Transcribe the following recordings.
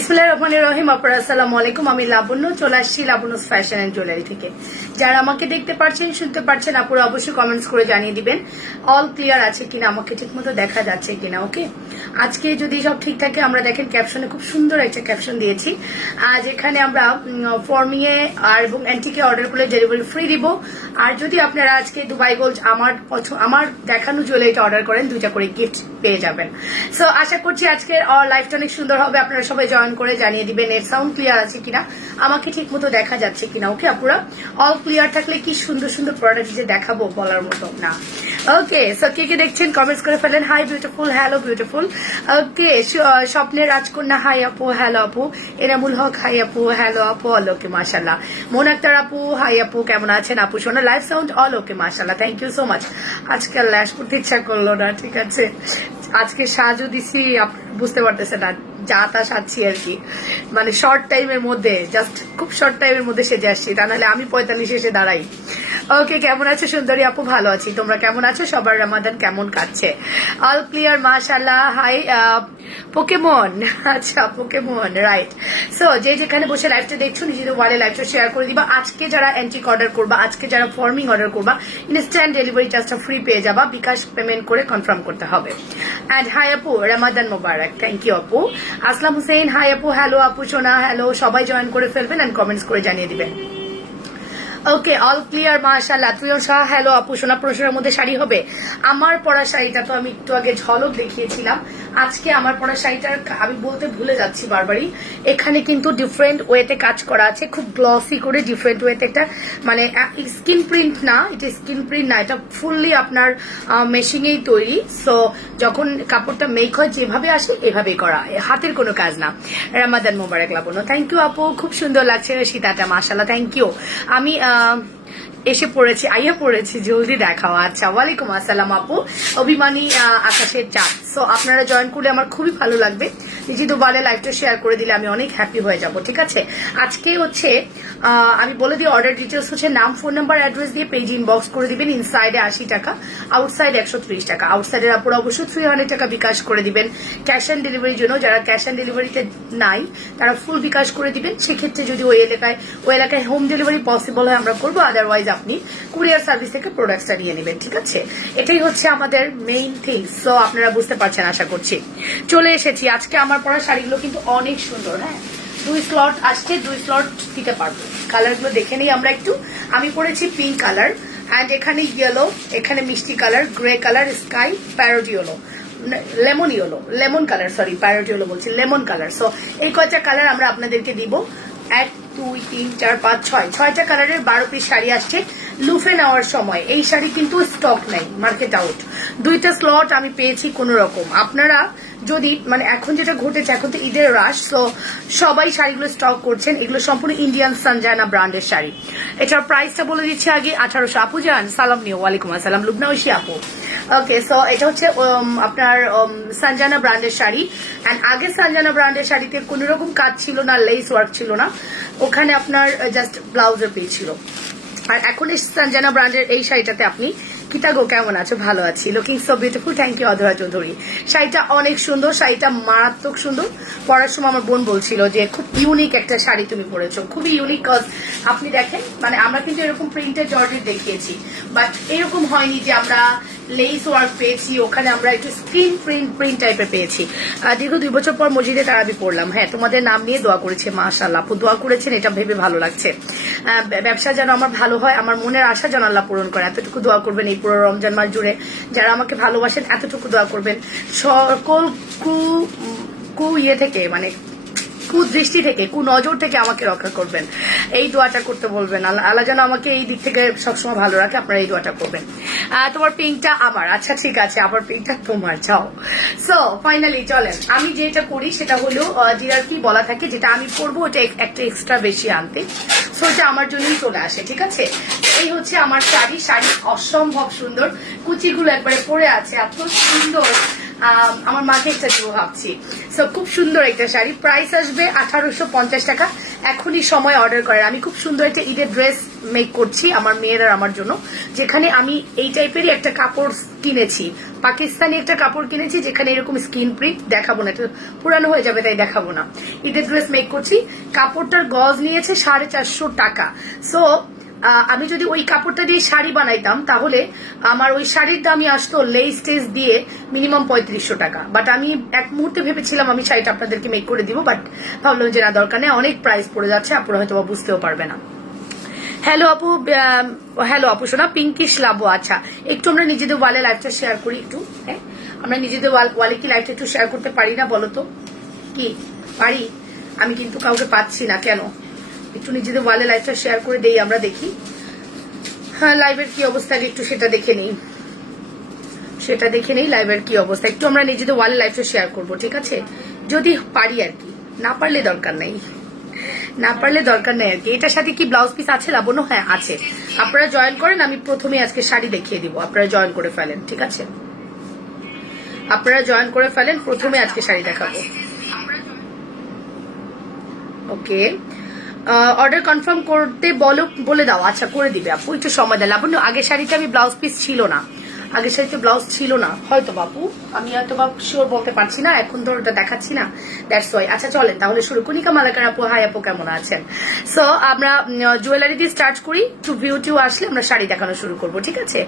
বিসমিল্লাহির রহমানির রহিম। আপনারা আসসালামু আলাইকুম। আমি লাবণ্য চলে আসছি লাবণ্যস ফ্যাশন এন্ড জুয়েলারি থেকে। যারা আমাকে দেখতে পাচ্ছেন শুনতে পাচ্ছেন আপুরা অবশ্যই কমেন্টস করে জানিয়ে দিবেন অল ক্লিয়ার আছে কিনা, আমাকে ঠিকমতো দেখা যাচ্ছে কিনা। ওকে, আজকে যদি সব ঠিক থাকে আমরা দেখেন ক্যাপশনে খুব সুন্দর একটা ক্যাপশন দিয়েছি। আজ এখানে আমরা ফর্মিয়ে আর এবং অ্যান্টিকে অর্ডার করলে ডেলিভারি ফ্রি দিব। আর যদি আপনারা আজকে দুবাই গোল্ড আমার দেখানো জুয়েলারিটা অর্ডার করেন 2টা করে গিফট পেয়ে যাবেন। সো আশা করছি আজকের লাইফটা অনেক সুন্দর হবে। আপনারা সবাই জয়েন করে জানিয়ে দিবেন এর সাউন্ড ক্লিয়ার আছে কিনা, আমাকে ঠিক মতো দেখা যাচ্ছে কিনা। ওকে আপুরা, অল ক্লিয়ার থাকলে কি সুন্দর সুন্দর প্রোডাক্ট যে দেখাবো বলার মতো না। ওকে, সো কে কে দেখছেন কমেন্টস করে ফেলেন। Hi beautiful, hello beautiful. Okay, স্বপ্নের রাজকন্যা হাই আপু, হ্যালো আপু। এনামুল হক হাই আপু, হ্যালো আপু। অল ওকে মাশাল্লাহ। মন আক্তার আপু হাই আপু, কেমন আছেন আপু? শোনা লাইভ সাউন্ড অল ওকে মাশাল্লাহ, থ্যাংক ইউ সো মাচ। আজকে ল্যাশ করতে ইচ্ছা করলো না, ঠিক আছে। আজকে সাজও দিছি, বুঝতে পারতেছে না, যা তা সাজছি আর কি, মানে শর্ট টাইমের মধ্যে, জাস্ট খুব শর্ট টাইমের মধ্যে সেজে আসছি, তা নাহলে আমি 45 এসে দাঁড়াই। ওকে, কেমন আছো সুন্দরী আপু? ভালো আছি, তোমরা কেমন আছো? সবার রমাদান কেমন কাটছে? অল ক্লিয়ার মাশাল্লাহ। হাই পোকেমন, আচ্ছা পোকেমন, রাইট। সো যে যেখানে বসে লাইভটা দেখছো নিজেদের ওয়ালে লাইভটা শেয়ার করে দিবা। আজকে যারা অ্যান্টিক অর্ডার করবা, আজকে যারা ফর্মিং অর্ডার করবা, ইনস্ট্যান্ট ডেলিভারি চার্জটা ফ্রি পেয়ে যাবা। বিকাশ পেমেন্ট করে কনফার্ম করতে হবে। অ্যান্ড হাই আপু, রমাদান মোবারক। থ্যাংক ইউ আপু। আসলাম হুসেন হাই আপু, হ্যালো আপু সোনা, হ্যালো। সবাই জয়েন করে ফেলবেন অ্যান্ড কমেন্টস করে জানিয়ে দিবেন। ওকে, অল ক্লিয়ার মাশাআল্লাহ। প্রিয় শাহ হ্যালো আপু সোনা। পুরুষের মধ্যে শাড়ি হবে? আমার পরা শাড়িটা তো আমি একটু আগে ঝলক দেখিয়েছিলাম। আজকে আমার পরা শাড়িটার আমি বলতে ভুলে যাচ্ছি বারবারই। এখানে কিন্তু ডিফারেন্ট ওয়েতে কাজ করা আছে, খুব গ্লসি করে ডিফারেন্ট ওয়েতে একটা, মানে স্কিন প্রিন্ট না, এটা স্কিন প্রিন্ট না, এটা ফুললি আপনার মেশিনেই তৈরি। সো যখন কাপড়টা মেক হয় যেভাবে আসে এভাবেই করা, হাতের কোনো কাজ না। রমাদান মোবারক লাবণ্য। থ্যাংক ইউ আপু, খুব সুন্দর লাগছে সীতাটা মাশাআল্লাহ, থ্যাংক ইউ। আমি এসে পড়েছি, আইয়া পড়েছি, জলদি দেখাও। আচ্ছা, ওয়ালাইকুম আসসালাম আপু। অভিমানী আকাশের চাঁদ। সো আপনারা জয়েন করলে আমার খুবই ভালো লাগবে। নিজে দুবারে লাইভটা শেয়ার করে দিলে আমি অনেক হ্যাপি হয়ে যাব, ঠিক আছে। আজকে হচ্ছে আমি বলে দিই অর্ডার ডিটেলস হচ্ছে নাম, ফোন নাম্বার, অ্যাড্রেস দিয়ে পেজ ইনবক্স করে দিবেন। ইনসাইডে 80 টাকা, আউটসাইড 130 টাকা। আউটসাইডের আপুর অবশ্যই 300 টাকা বিকাশ করে দিবেন ক্যাশ অন ডেলিভারির জন্য। যারা ক্যাশ অন ডেলিভারিতে নাই তারা ফুল বিকাশ করে দিবেন। সেক্ষেত্রে যদি ওই এলাকায় হোম ডেলিভারি পসিবল হয় আমরা করবো, আদারওয়াইজ আপনি কুরিয়ার সার্ভিস থেকে প্রোডাক্টটা নিয়ে নেবেন, ঠিক আছে। এটাই হচ্ছে আমাদের মেইন থিং। সো আপনারা বুঝতে পারছেন আশা করছি। চলে এসেছি। আজকে আমার পরা শাড়িগুলো কিন্তু অনেক সুন্দর। হ্যাঁ, 2 স্লট আসছে, 2 স্লট দিতে পারবো। কালারগুলো দেখে নিই আমরা একটু। আমি পরেছি পিঙ্ক কালার, অ্যান্ড এখানে ইয়েলো, এখানে মিষ্টি colour, grey colour, sky, parrot yellow, lemon colour, sorry parrot yellow বলছি, লেমন কালার। সো এই কয়টা কালার আমরা আপনাদেরকে দিব। 1 2 3 4 5 6টা কালারের 12 পিস শাড়ি আসছে। লুফে নেওয়ার সময় এই শাড়ি কিন্তু স্টক নেই, মার্কেট আউট। 2টা স্লট আমি পেয়েছি কোন রকম। আপনারা যদি মানে এখন যেটা ঘটেছে, এখন তো ঈদের রাশ, তো সবাই শাড়িগুলো স্টক করছেন। এগুলো সম্পূর্ণ ইন্ডিয়ান সানজানা ব্র্যান্ডের শাড়ি। এটার প্রাইসটা বলে দিচ্ছি আগে, 1800। আপু জান সালাম নিও। ওয়ালাইকুম আসসালাম লুবনা ঐশী আপু। ওকে, সো এটা হচ্ছে আপনার সানজানা ব্র্যান্ডের শাড়ি। অ্যান্ড আগে সানজানা ব্র্যান্ডের শাড়িতে কোনো রকম কাজ ছিল না, লেস ওয়ার্ক ছিল না, ওখানে আপনার জাস্ট ব্লাউজের পেয়ে ছিল। আর এখন এই সানজানা ব্র্যান্ডের এই শাড়িটাতে আপনি কিতাগো কেমন আছো? ভালো আছি, looking so beautiful, thank you Adhora Chowdhury. শাড়িটা অনেক সুন্দর, শাড়িটা মারাত্মক সুন্দর। পরার সময় আমার বোন বলছিল যে খুব ইউনিক একটা শাড়ি তুমি পরেছো, খুবই ইউনিক। কজ আপনি দেখেন, মানে আমরা কিন্তু এরকম প্রিন্টেড জর্জেট দেখিয়েছি, বাট এরকম হয়নি যে আমরা লেস ওয়ার্ক পেয়েছি, ওখানে আমরা একটু স্ক্রিন প্রিন্ট টাইপের পেয়েছি। দীর্ঘ 2 বছর পর মসজিদে তারাবি পড়লাম। হ্যাঁ, তোমাদের নাম নিয়ে দোয়া করেছে, মাশাআল্লাহ আপু দোয়া করেছেন, এটা ভেবে ভালো লাগছে। ব্যবসা যেন আমার ভালো হয়, আমার মনের আশা যেন আল্লাহ পূরণ করে, এতটুকু দোয়া করবেন। এই পুরো রমজান মাস জুড়ে যারা আমাকে ভালোবাসেন এতটুকু দোয়া করবেন। সকল ইয়ে থেকে, মানে কুদৃষ্টি থেকে, নজর থেকে আমাকে রক্ষা করবেন, এই দোয়াটা করতে বলবেন। আল্লাহ যেন আমাকে এই দিক থেকে সবসময় ভালো রাখে, আপনারা এই দোয়াটা করবেন। তোমার পিঙ্কটা আমার, আচ্ছা ঠিক আছে, আবার পিঙ্কটা তোমার, যাও। সো ফাইনালি চলেন, আমি যেটা করি সেটা হলো জিরার কি বলা থাকে, যেটা আমি করবো ওটা একটা এক্সট্রা বেশি আনতে, সো এটা আমার জন্যই চলে আসে, ঠিক আছে। এই হচ্ছে আমার শাড়ি অসম্ভব সুন্দর, কুচিগুলো একবারে পরে আছে, এত সুন্দর। আমার মাকে একটা দিব ভাবছি। সো খুব সুন্দর একটা শাড়ি, প্রাইস আসবে 1850 টাকা। এখনই সময় অর্ডার করার। আমি খুব সুন্দর একটা ঈদের ড্রেস মেক করছি আমার মেয়ের আর আমার জন্য, যেখানে আমি এই টাইপেরই একটা কাপড় কিনেছি, পাকিস্তানি একটা কাপড় কিনেছি, যেখানে এরকম স্কিন প্রিন্ট, দেখাবো না, এটা পুরানো হয়ে যাবে তাই দেখাবো না। ঈদের ড্রেস মেক করছি, কাপড়টার গজ নিয়েছে 450 টাকা। সো আমি যদি ওই কাপড়টা দিয়ে শাড়ি বানাইতাম তাহলে আমার ওই শাড়ির দামই আসতো লেস টেস দিয়ে মিনিমাম 3500 টাকা। বাট আমি এক মুহূর্তে ভেবেছিলাম আমি শাড়িটা আপনাদেরকে মেক করে দিব, বাট ভাবলাম যে না, দরকার নেই, অনেক প্রাইস পড়ে যাচ্ছে, আপনারা হয়তো বুঝতেও পারবে না। হ্যালো আপু, হ্যালো আপু সোনা, পিঙ্কিশ লাবো। আচ্ছা, একটু আমরা নিজেদের ওয়ালে লাইভটা শেয়ার করি একটু। হ্যাঁ, আমরা নিজেদের ওয়ালে কি লাইভটা একটু শেয়ার করতে পারি না বলো তো? কি পারি? আমি কিন্তু কাউকে পাচ্ছি না কেন? একটু নিজেদের ওয়ালে লাইভটা শেয়ার করে দেই, আমরা দেখি। হ্যাঁ, লাইভের কি অবস্থা একটু সেটা দেখে নেই, লাইভের কি অবস্থা একটু আমরা নিজেদের ওয়ালে লাইভটা শেয়ার করবো, ঠিক আছে? যদি পারি আর কি, না পারলে দরকার নেই, আর কি। এটার সাথে কি ব্লাউজ পিস আছে লাবণ্য? হ্যাঁ আছে। আপনারা জয়েন করেন, আমি প্রথমে আজকে শাড়ি দেখিয়ে দিব, আপনারা জয়েন করে ফেলেন, ঠিক আছে? প্রথমে আজকে শাড়ি দেখাবো। ওকে, অর্ডার কনফার্ম করতে বলে দাও। আচ্ছা, করে দিবে আপু, একটু সময় দেয়। লাবণ্য, আগের শাড়িতে আমি ব্লাউজ পিস ছিল না, হয়তো বাপু, আমি হয়তো শিওর বলতে পারছি না, এখন ধর ওটা দেখাচ্ছি না, দ্যাটস ওয়াই। আচ্ছা চলেন তাহলে শুরু। কনিকা মালাকার আপু, হাই আপু, কেমন আছেন? সো আমরা জুয়েলারি দিয়ে স্টার্ট করি, টু ভিউ আসলে আমরা শাড়ি দেখানো শুরু করব, ঠিক আছে?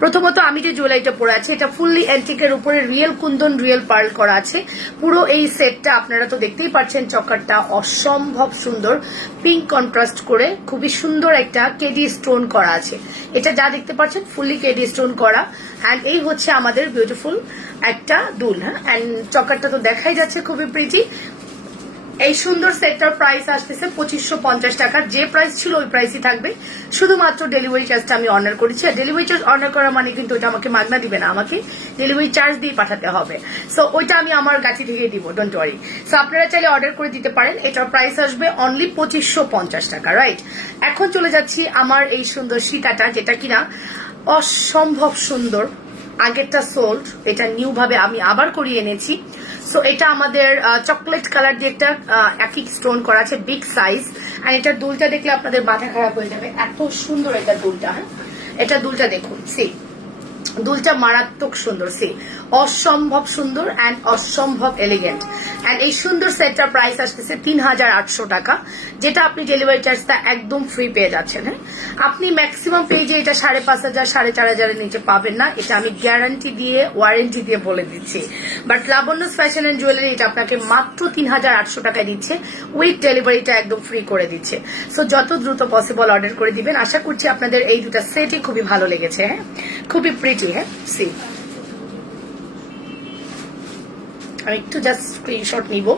প্রথমত আমি যে জুয়েলারিটা পরে আছি, এটা ফুললি অ্যান্টিকের উপরে রিয়েল কুন্দন, রিয়েল পার্ল করা আছে। পুরো এই সেটটা আপনারা তো দেখতেই পাচ্ছেন, চকারটা অসম্ভব সুন্দর, পিঙ্ক কন্ট্রাস্ট করে খুবই সুন্দর একটা কেডি স্টোন করা আছে। এটা যা দেখতে পাচ্ছেন ফুললি কেডি স্টোন করা। অ্যান্ড এই হচ্ছে আমাদের বিউটিফুল একটা দুল। হ্যাঁ, অ্যান্ড চকারটা তো দেখাই যাচ্ছে, খুবই প্রিটি। এই সুন্দর সেটটার প্রাইস আসতেছে 2550 টাকা। যে প্রাইস ছিল ওই প্রাইসই থাকবে, শুধুমাত্র ডেলিভারি চার্জটা আমি অনার করেছি। আর ডেলিভারি চার্জ অনার করা মানে কিন্তু ওটা আমাকে মাগনা দিবে না, আমাকে ডেলিভারি চার্জ দিয়ে পাঠাতে হবে। সো ওইটা আমি আমার গাছি থেকে দিব, ডোন্ট ওয়ারি। সো আপনারা চাইলে অর্ডার করে দিতে পারেন। এটার প্রাইস আসবে অনলি 2550 টাকা, রাইট? এখন চলে যাচ্ছি আমার এই সুন্দর সীতাটা, যেটা কিনা অসম্ভব সুন্দর। আগেরটা সোল্ড, এটা নিউ ভাবে আমি আবার করিয়ে এনেছি। সো এটা আমাদের চকলেট কালার দিয়ে একটা একই স্টোন করা আছে, বিগ সাইজ। আর এটার দুলটা দেখলে আপনাদের মাথা খারাপ হয়ে যাবে, এত সুন্দর এটা দুলটা। হ্যাঁ, এটা দুলটা দেখুন, সি দুলটা মারাত্মক সুন্দর, সি অসম্ভব সুন্দর অ্যান্ড অসম্ভব এলিগেন্ট। অ্যান্ড এই সুন্দর সেটটার প্রাইস আসতেছে 3800 টাকা, যেটা আপনি ডেলিভারি চার্জটা একদম ফ্রি পেয়ে যাচ্ছেন। হ্যাঁ, আপনি ম্যাক্সিমাম পেজে এটা 5500 4500 নিচে পাবেন না, এটা আমি গ্যারান্টি দিয়ে ওয়ারেন্টি দিয়ে বলে দিচ্ছি। But Labonno fashion and jewellery এটা আপনাকে মাত্র 3800 টাকায় দিচ্ছে, উইথ ডেলিভারিটা একদম ফ্রি করে দিচ্ছে। সো যত দ্রুত পসিবল অর্ডার করে দিবেন। আশা করছি আপনাদের এই দুটা সেটই খুবই ভালো লেগেছে। হ্যাঁ, খুবই প্রিটি। হ্যাঁ, সি আমি একটু জাস্ট স্ক্রিনশট নিব।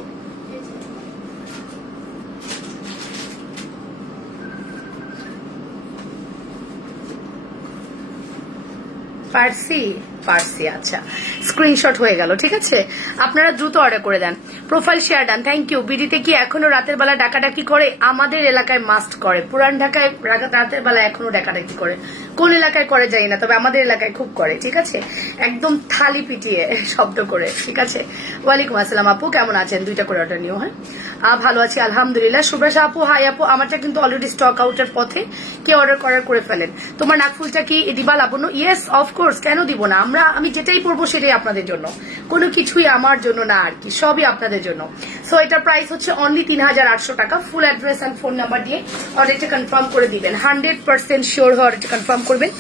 পার্সি, আচ্ছা, স্ক্রিনশট হয়ে গেল, ঠিক আছে? আপনারা দ্রুত অর্ডার করে দেন। Profile share done, thank you. বিডিতে কি এখনো রাতের বেলা ডাকাডাকি করে? আমাদের এলাকায় মাস্ট করে, পুরান ঢাকায় রাতের বেলা এখনো ডাকাডাকি করে, কোন এলাকায় করে জানি না, তবে আমাদের এলাকায় খুব করে, ঠিক আছে? একদম থালি পিটিয়ে শব্দ করে, ঠিক আছে? ওয়ালাইকুম আসসালাম আপু, কেমন আছেন? দুইটা করে অর্ডার নিও। হ্যাঁ, ভালো আছি আলহামদুলিল্লাহ। সুব্রাশা আপু, হাই আপু, আমারটা কিন্তু অলরেডি স্টক আউটের পথে, কে অর্ডার করে ফেলেন। তোমার নাকফুলটা কি দিবা লাবণ্য? ইয়েস, অফকোর্স, কেন দিব না? আমি যেটাই পরবো সেটাই আপনাদের জন্য, কোনো কিছুই আমার জন্য না আর কি, সবই আপনাদের জন্য। সো এটার প্রাইস হচ্ছে অনলি 3800 টাকা। Full address and phone number দিয়ে অর্ডারটা কনফার্ম করে দিবেন, 100% শিওর হয়ে অর্ডারটা কনফার্ম করবেন।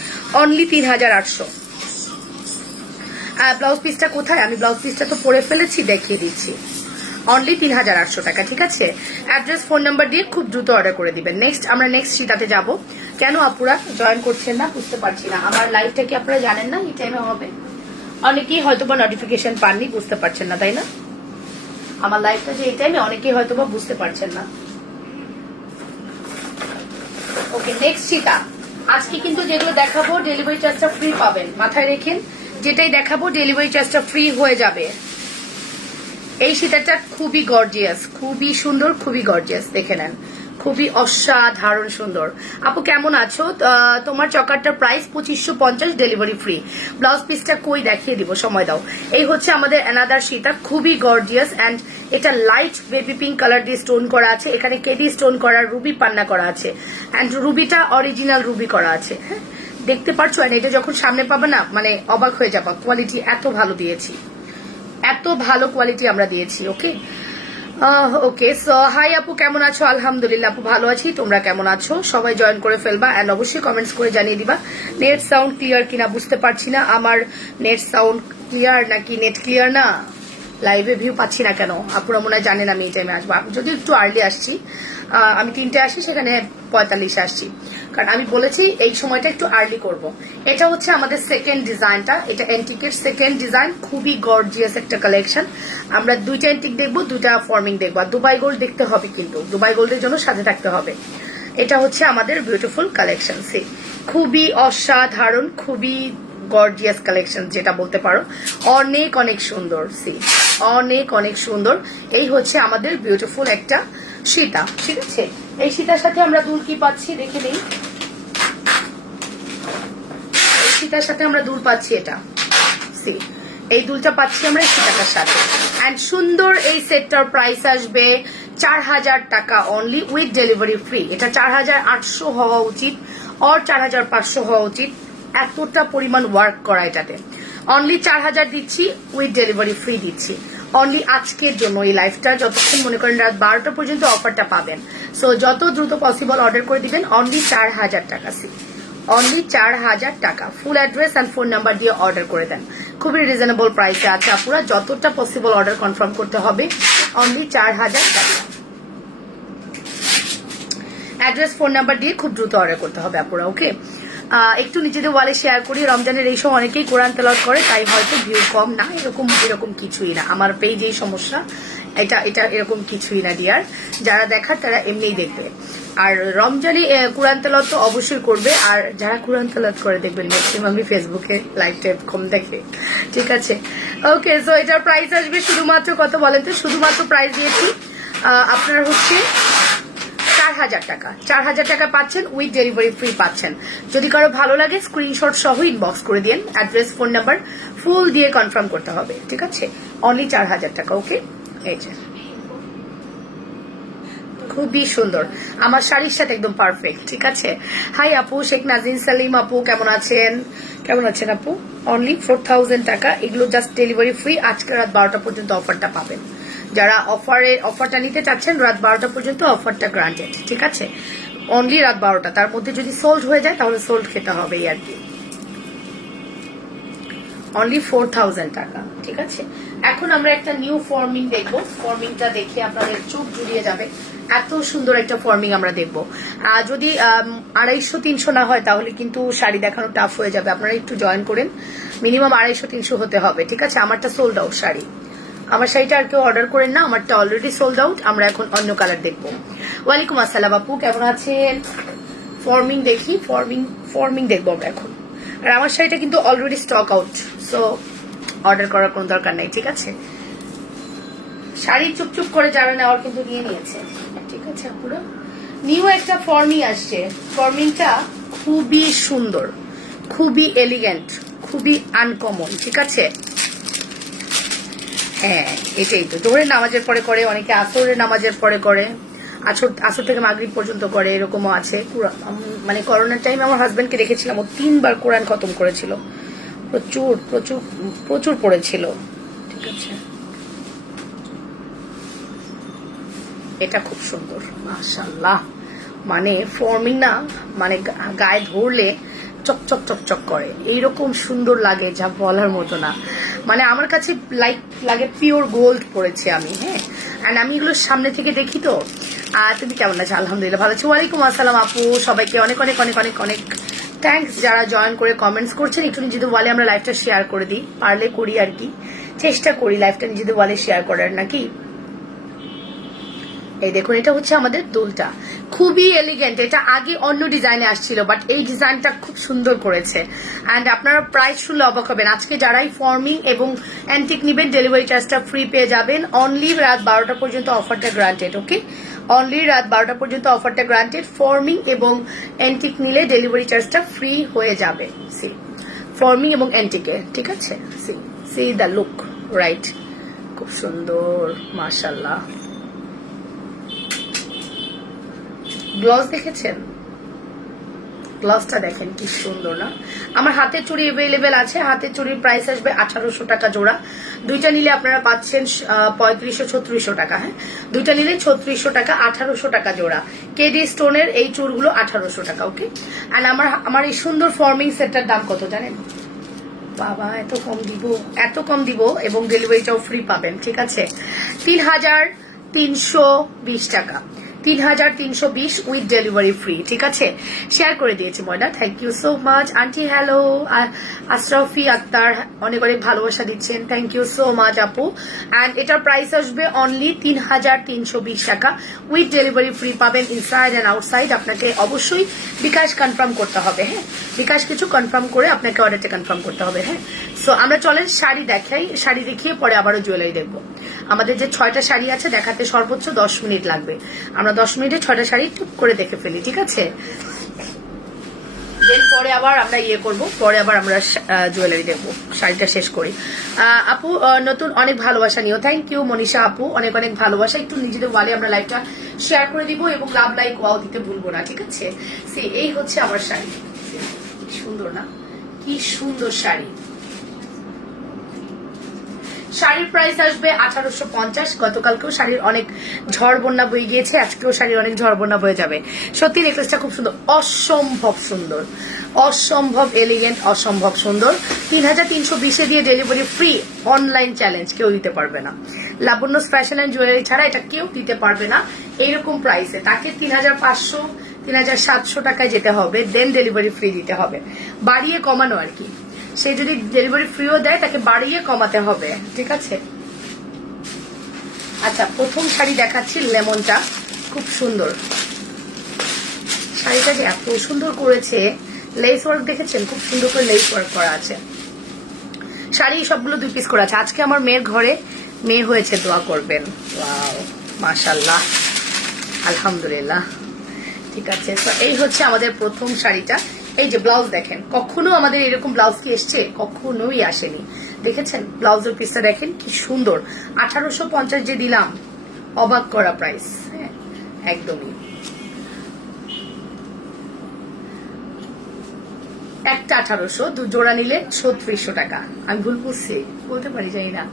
অনলি 3800। ব্লাউজ পিসটা কোথায়? আমি ব্লাউজ পিসটা তো পরে ফেলেছি, দেখিয়ে দিচ্ছি। অনলি 3800 টাকা, ঠিক আছে? অ্যাড্রেস ফোন নাম্বার দিয়ে খুব দ্রুত অর্ডার করে দিবেন। নেক্সট আমরা নেক্সট সীতাতে যাব। কেন আপুরা জয়েন করছেন না বুঝতে পারছি না। আমার লাইভটা কি আপনারা জানেন না এই টাইমে হবে? অনেকেই হয়তোবা নোটিফিকেশন পাননি, বুঝতে পারছেন না, তাই না? আমার লাইভটা যে এই টাইমে অনেকেই হয়তোবা বুঝতে পারছেন না। ওকে, নেক্সট সীতা। আজকে কিন্তু যেগুলো দেখাবো ডেলিভারি চার্জটা ফ্রি পাবেন, মাথায় রেখেন। যেটাই দেখাবো ডেলিভারি চার্জটা ফ্রি হয়ে যাবে। এই সীতাটা খুবই গর্জিয়াস, খুবই সুন্দর, খুবই গর্জিয়াস, দেখে নেন, খুবই অসাধারণ সুন্দর। আপু কেমন আছো? তোমার চকারটার প্রাইস 2550, ডেলিভারি ফ্রি। ব্লাউজ পিসটা কই দেখিয়ে দিব, সময় দাও। এই হচ্ছে আমাদের অ্যানাদার সীতা, খুবই গর্জিয়াস অ্যান্ড এটা লাইট বেবি পিঙ্ক কালার দিয়ে স্টোন করা আছে, এখানে কেডি স্টোন করা, রুবি পান্না করা আছে অ্যান্ড রুবিটা অরিজিনাল রুবি করা আছে। হ্যাঁ, দেখতে পারছো? এটা যখন সামনে পাবে না, মানে অবাক হয়ে যাবা, কোয়ালিটি এত ভালো দিয়েছি, এত ভালো কোয়ালিটি আমরা দিয়েছি। ওকে ওকে, সো হাই আপু কেমন আছো? আলহামদুলিল্লাহ আপু ভালো আছি, তোমরা কেমন আছো? সবাই জয়েন করে ফেলবা এন্ড অবশ্যই কমেন্টস করে জানিয়ে দিবা নেট সাউন্ড ক্লিয়ার কিনা। বুঝতে পারছি না আমার নেট সাউন্ড ক্লিয়ার নাকি নেট ক্লিয়ার না, লাইভে ভিউ পাচ্ছি না কেন। আপুরা মনে হয় জানেন আমি এই টাইমে আসবো, যদি একটু আর্লি আসছি, আমি 3টে আসি, সেখানে 45 আসছি, কারণ আমি বলেছি এই সময়টা একটু আর্লি করব। এটা হচ্ছে আমাদের সেকেন্ড ডিজাইনটা, এটা অ্যান্টিকের সেকেন্ড ডিজাইন, খুবই গর্জিয়াস একটা কালেকশন। আমরা 2টা অ্যান্টিক দেখবো, 2টা ফর্মিং দেখবো, আর দুবাই গোল্ড দেখতে হবে, কিন্তু দুবাই গোল্ডের জন্য সাথে থাকতে হবে। এটা হচ্ছে আমাদের বিউটিফুল কালেকশন, সি খুবই অসাধারণ, খুবই গর্জিয়াস কালেকশন যেটা বলতে পারো, অনেক অনেক সুন্দর। সি অনেক অনেক সুন্দর। এই হচ্ছে আমাদের বিউটিফুল একটা সীতা, ঠিক আছে? এই সীতার সাথে আমরা দুল কি পাচ্ছি দেখে নিই। এই সীতার সাথে আমরা দুল পাচ্ছি, এটা সি এই দুলটা পাচ্ছি আমরা সীতাটার সাথে। এন্ড সুন্দর এই সেটটার প্রাইস আসবে 4000 টাকা অনলি, উইথ ডেলিভারি ফ্রি। এটা 4800 হওয়া উচিত, অর 4500 হওয়া উচিত, এতটা পরিমাণ ওয়ার্ক করা এটাতে। অনলি 4000 দিচ্ছি, উইথ ডেলিভারি ফ্রি দিচ্ছি অনলি আজকের জন্য। এই লাইফটা যতক্ষণ মনে করেন রাত 12টা পর্যন্ত অফারটা পাবেন, সো যত দ্রুত পসিবল অর্ডার করে দিবেন। অনলি 4000 টাকা, সি অনলি 4000 টাকা। Full address and phone number দিয়ে অর্ডার করে দেন, খুবই রিজনেবল প্রাইসে আছে আপুরা, যতটা পসিবল অর্ডার কনফার্ম করতে হবে। অনলি 4000 টাকা। অ্যাড্রেস ফোন নাম্বার দিয়ে খুব দ্রুত অর্ডার করতে হবে আপুরা। ওকে, একটু নিজেদের ওয়ালে শেয়ার করি। রমজানের এই সময় অনেকেই কোরআন তেলাওয়াত করে, তাই হয়তো ভিউ কম, না এরকম কিছুই না। আমার পেজেই সমস্যা, এটা এরকম কিছুই না ডিয়ার। যারা দেখার তারা এমনিই দেখবে, আর রমজানে কোরআন তেলাওয়াত তো অবশ্যই করবে, আর যারা কোরআন তেলাওয়াত করে দেখবেন ম্যাক্সিমামই ফেসবুকে লাইভ টাইপ কম দেখে, ঠিক আছে? ওকে, সো এটার প্রাইস আসবে শুধুমাত্র কত বলেন তো? শুধুমাত্র প্রাইস দিয়েছি আপনারা হচ্ছে 4000 টাকা। 4000 টাকা পাচ্ছেন, উইথ ডেলিভারি ফ্রি পাচ্ছেন। যদি কারো ভালো লাগে স্ক্রিনশট সহ ইনবক্স করে দিন, অ্যাড্রেস ফোন নাম্বার ফুল দিয়ে কনফার্ম করতে হবে, ঠিক আছে? অনলি 4000 টাকা। ওকে, এই যে খুবই সুন্দর, আমার শাড়ির সাথে একদম পারফেক্ট, ঠিক আছে? হাই আপু, শেখ নাজিন সালিম আপু কেমন আছেন? কেমন আছেন আপু? অনলি 4000 টাকা, এগুলো জাস্ট ডেলিভারি ফ্রি। আজকে রাত 12টা পর্যন্ত অফারটা পাবেন। যারা অফারটা নিতে চাচ্ছেন রাত 12টা পর্যন্ত অফারটা গ্রান্টেড, ঠিক আছে? অনলি রাত 12টা, তার মধ্যে যদি সোল্ড হয়ে যায় তাহলে সোল্ড খেতে হবে, এই আর কি। অনলি 4000 টাকা, ঠিক আছে? এখন আমরা একটা নিউ ফর্মিং দেখবো, ফর্মিংটা দেখে আপনাদের চোখ জুড়িয়ে যাবে, এত সুন্দর একটা ফর্মিং আমরা দেখবো। যদি 250-300 না হয় তাহলে কিন্তু শাড়ি দেখানো টাফ হয়ে যাবে। আপনারা একটু জয়েন করেন, মিনিমাম 250-300 হতে হবে, ঠিক আছে? আমারটা সোল্ড আউট শাড়ি, আমার শাড়িটা আর কেউ অর্ডার করেন না, আমারটা অলরেডি সোল্ড আউট। আমরা এখন অন্য কালার দেখবো। ওয়ালাইকুম আসসালাম আপু, কেমন আছেন? ফর্মিং দেখি, ফর্মিং দেখবো আমরা এখন। আর আমার শাড়িটা কিন্তু already stock out, so order করার কোনো দরকার নাই, ঠিক আছে? শাড়ি চুপচুপ করে যারা নেওয়ার কিন্তু নিয়ে নিয়েছে, ঠিক আছে আপুরা? নিউ একটা ফর্মিং আসছে, ফর্মিংটা খুবই সুন্দর, খুবই এলিগেন্ট, খুবই আনকমন, ঠিক আছে? হ্যাঁ, এটাই তো জোহরের নামাজের পরে করে, অনেকে আসরের নামাজের পরে করে, আসর থেকে মাগরিব পর্যন্ত করে, এরকমও আছে। মানে করোনার টাইমে আমার হাজবেন্ডকে দেখেছিলাম, ও 3 বার কোরআন খতম করেছিল, প্রচুর প্রচুর প্রচুর পড়েছিল, ঠিক আছে? এটা খুব সুন্দর মাশাআল্লাহ, মানে ফর্মিং না, মানে গায়ে ধরলে চকচক চকচক করে, এইরকম সুন্দর লাগে যা বলার মতো না। মানে আমার কাছে লাইক লাগে পিওর গোল্ড পরেছি আমি। হ্যাঁ, অ্যান্ড আমি এগুলো সামনে থেকে দেখি তো। আর তুমি কেমন আছো? আলহামদুলিল্লাহ ভালো আছি। ওয়ালাইকুম আসসালাম আপু, সবাইকে অনেক অনেক অনেক অনেক অনেক থ্যাংকস যারা জয়েন করে কমেন্টস করছেন। একটু নিজেদের ওয়ালে আমরা লাইভটা শেয়ার করে দিই, পারলে করি আর কি, চেষ্টা করি লাইভটা নিজেদের ওয়ালে শেয়ার করার, নাকি? এই দেখুন, এটা হচ্ছে আমাদের দুলটা, খুবই এলিগেন্ট। এটা আগে অন্য ডিজাইনে আসছিল, বাট এই ডিজাইনটা খুব সুন্দর করেছে। অ্যান্ড আপনারা প্রাইস শুনলে অবাক হবেন। আজকে যারাই ফর্মিং এবং অ্যান্টিক নিবেন ডেলিভারি চার্জটা ফ্রি পেয়ে যাবেন। অনলি রাত 12টা পর্যন্ত অফারটা গ্রান্টেড। ওকে, অনলি রাত 12টা পর্যন্ত অফারটা গ্রান্টেড। ফর্মিং এবং অ্যান্টিক নিলে ডেলিভারি চার্জটা ফ্রি হয়ে যাবে। সি ফর্মিং এবং অ্যান্টিকে, ঠিক আছে। See see the look, right, খুব সুন্দর মাশাআল্লাহ। গ্লস দেখেছেন, গ্লাসটা দেখেন কি সুন্দর না। আমার হাতের চুড়ি অ্যাভেলেবেল আছে। হাতের চুড়ির প্রাইস আসবে 1800 টাকা জোড়া। দুইটা নিলে আপনারা পাচ্ছেন 3500-3600 টাকা। হ্যাঁ, দুইটা নিলে 3600 টাকা, 1800 টাকা জোড়া। কেডি স্টোনের এই চুড়গুলো 1800 টাকা। ওকে, আর আমার এই সুন্দর ফর্মিং সেটটার দাম কত জানেন? বাবা এত কম দিব, এত কম দিব, এবং ডেলিভারিটাও ফ্রি পাবেন, ঠিক আছে। 3320 টাকা, 3320 উইথ ডেলিভারি ফ্রি, ঠিক আছে। শেয়ার করে দিয়েছি Moyna, thank you so much. Auntie hello, Ashrafi Akter অনেক অনেক ভালোবাসা দিচ্ছেন, থ্যাংক ইউ সো মাচ আপু। অ্যান্ড এটার প্রাইস আসবে অনলি 3320 টাকা, উইথ ডেলিভারি ফ্রি পাবেন ইনসাইড অ্যান্ড আউটসাইড। আপনাকে অবশ্যই বিকাশ কনফার্ম করতে হবে। হ্যাঁ, বিকাশ কিছু কনফার্ম করে আপনাকে অর্ডারটা কনফার্ম করতে হবে। হ্যাঁ, সো আমরা চলেন শাড়ি দেখাই, শাড়ি দেখিয়ে পরে আবারও জুয়েলারি দেখবো। আমাদের যে 6টা শাড়ি আছে দেখাতে সর্বোচ্চ 10 মিনিট লাগবে। আমরা 10 মিনিটে 6টা শাড়ি টুক করে দেখে ফেলি, ঠিক আছে। দেন পরে আবার আমরা করবো, পরে আবার আমরা জুয়েলারি দেখবো, শাড়িটা শেষ করি। আপু নতুন অনেক ভালোবাসা নিও, থ্যাংক ইউ মনীষা আপু, অনেক অনেক ভালোবাসা। একটু নিজেদের ওয়ালে আমরা লাইভটা শেয়ার করে দিব এবং লাভ লাইক ওয়াও দিতে ভুলবো না, ঠিক আছে। সে এই হচ্ছে আমার শাড়ি, সুন্দর না, কি সুন্দর শাড়ি। শাড়ির প্রাইস আসবে 1850। গতকালকেও শাড়ির অনেক ঝড় বন্যা বয়ে গিয়েছে, আজকেও শাড়ির অনেক ঝড় বন্যা বয়ে যাবে। সত্যি নেকলেসটা খুব সুন্দর, অসম্ভব সুন্দর, অসম্ভব এলিগেন্ট, অসম্ভব সুন্দর। 3320 দিয়ে ডেলিভারি ফ্রি, অনলাইন চ্যালেঞ্জ, কেউ দিতে পারবে না। লাবণ্য ফ্যাশন অ্যান্ড জুয়েলারি ছাড়া এটা কেউ দিতে পারবে না এইরকম প্রাইসে। তাকে 3500-3700 টাকায় যেতে হবে, দেন ডেলিভারি ফ্রি দিতে হবে। বাড়িয়ে কমানো আর কি, সে যদি ডেলিভারি ফ্রিও দেয় তাকে বাড়িয়ে কমাতে হবে, ঠিক আছে। আচ্ছা, প্রথম শাড়ি দেখাচ্ছি, লেমনটা খুব সুন্দর। শাড়িটা যে এত সুন্দর করেছে, লেস ওয়ার্ক দেখেছেন, খুব সুন্দর করে লেস ওয়ার্ক করা আছে। শাড়ি সবগুলো 2 পিস করে আছে। আজকে আমার মেয়ের ঘরে মেয়ে হয়েছে, দোয়া করবেন। ওয়াও মাশাআল্লাহ, আলহামদুলিল্লাহ, ঠিক আছে। তো এই হচ্ছে আমাদের প্রথম শাড়িটা। এই যে ব্লাউজ দেখেন, কখনো আমাদের এরকম ব্লাউজ কি এসছে? কখনোই আসেনি। দেখেছেন ব্লাউজের পিসটা দেখেন কি সুন্দর। 1850 যে দিলাম, অবাক করা প্রাইস। হ্যাঁ, একদমই। একটা 1800, 2 জোড়া নিলে 3600 টাকা। আমি ভুল বলছি, বলতে পারি জানি না।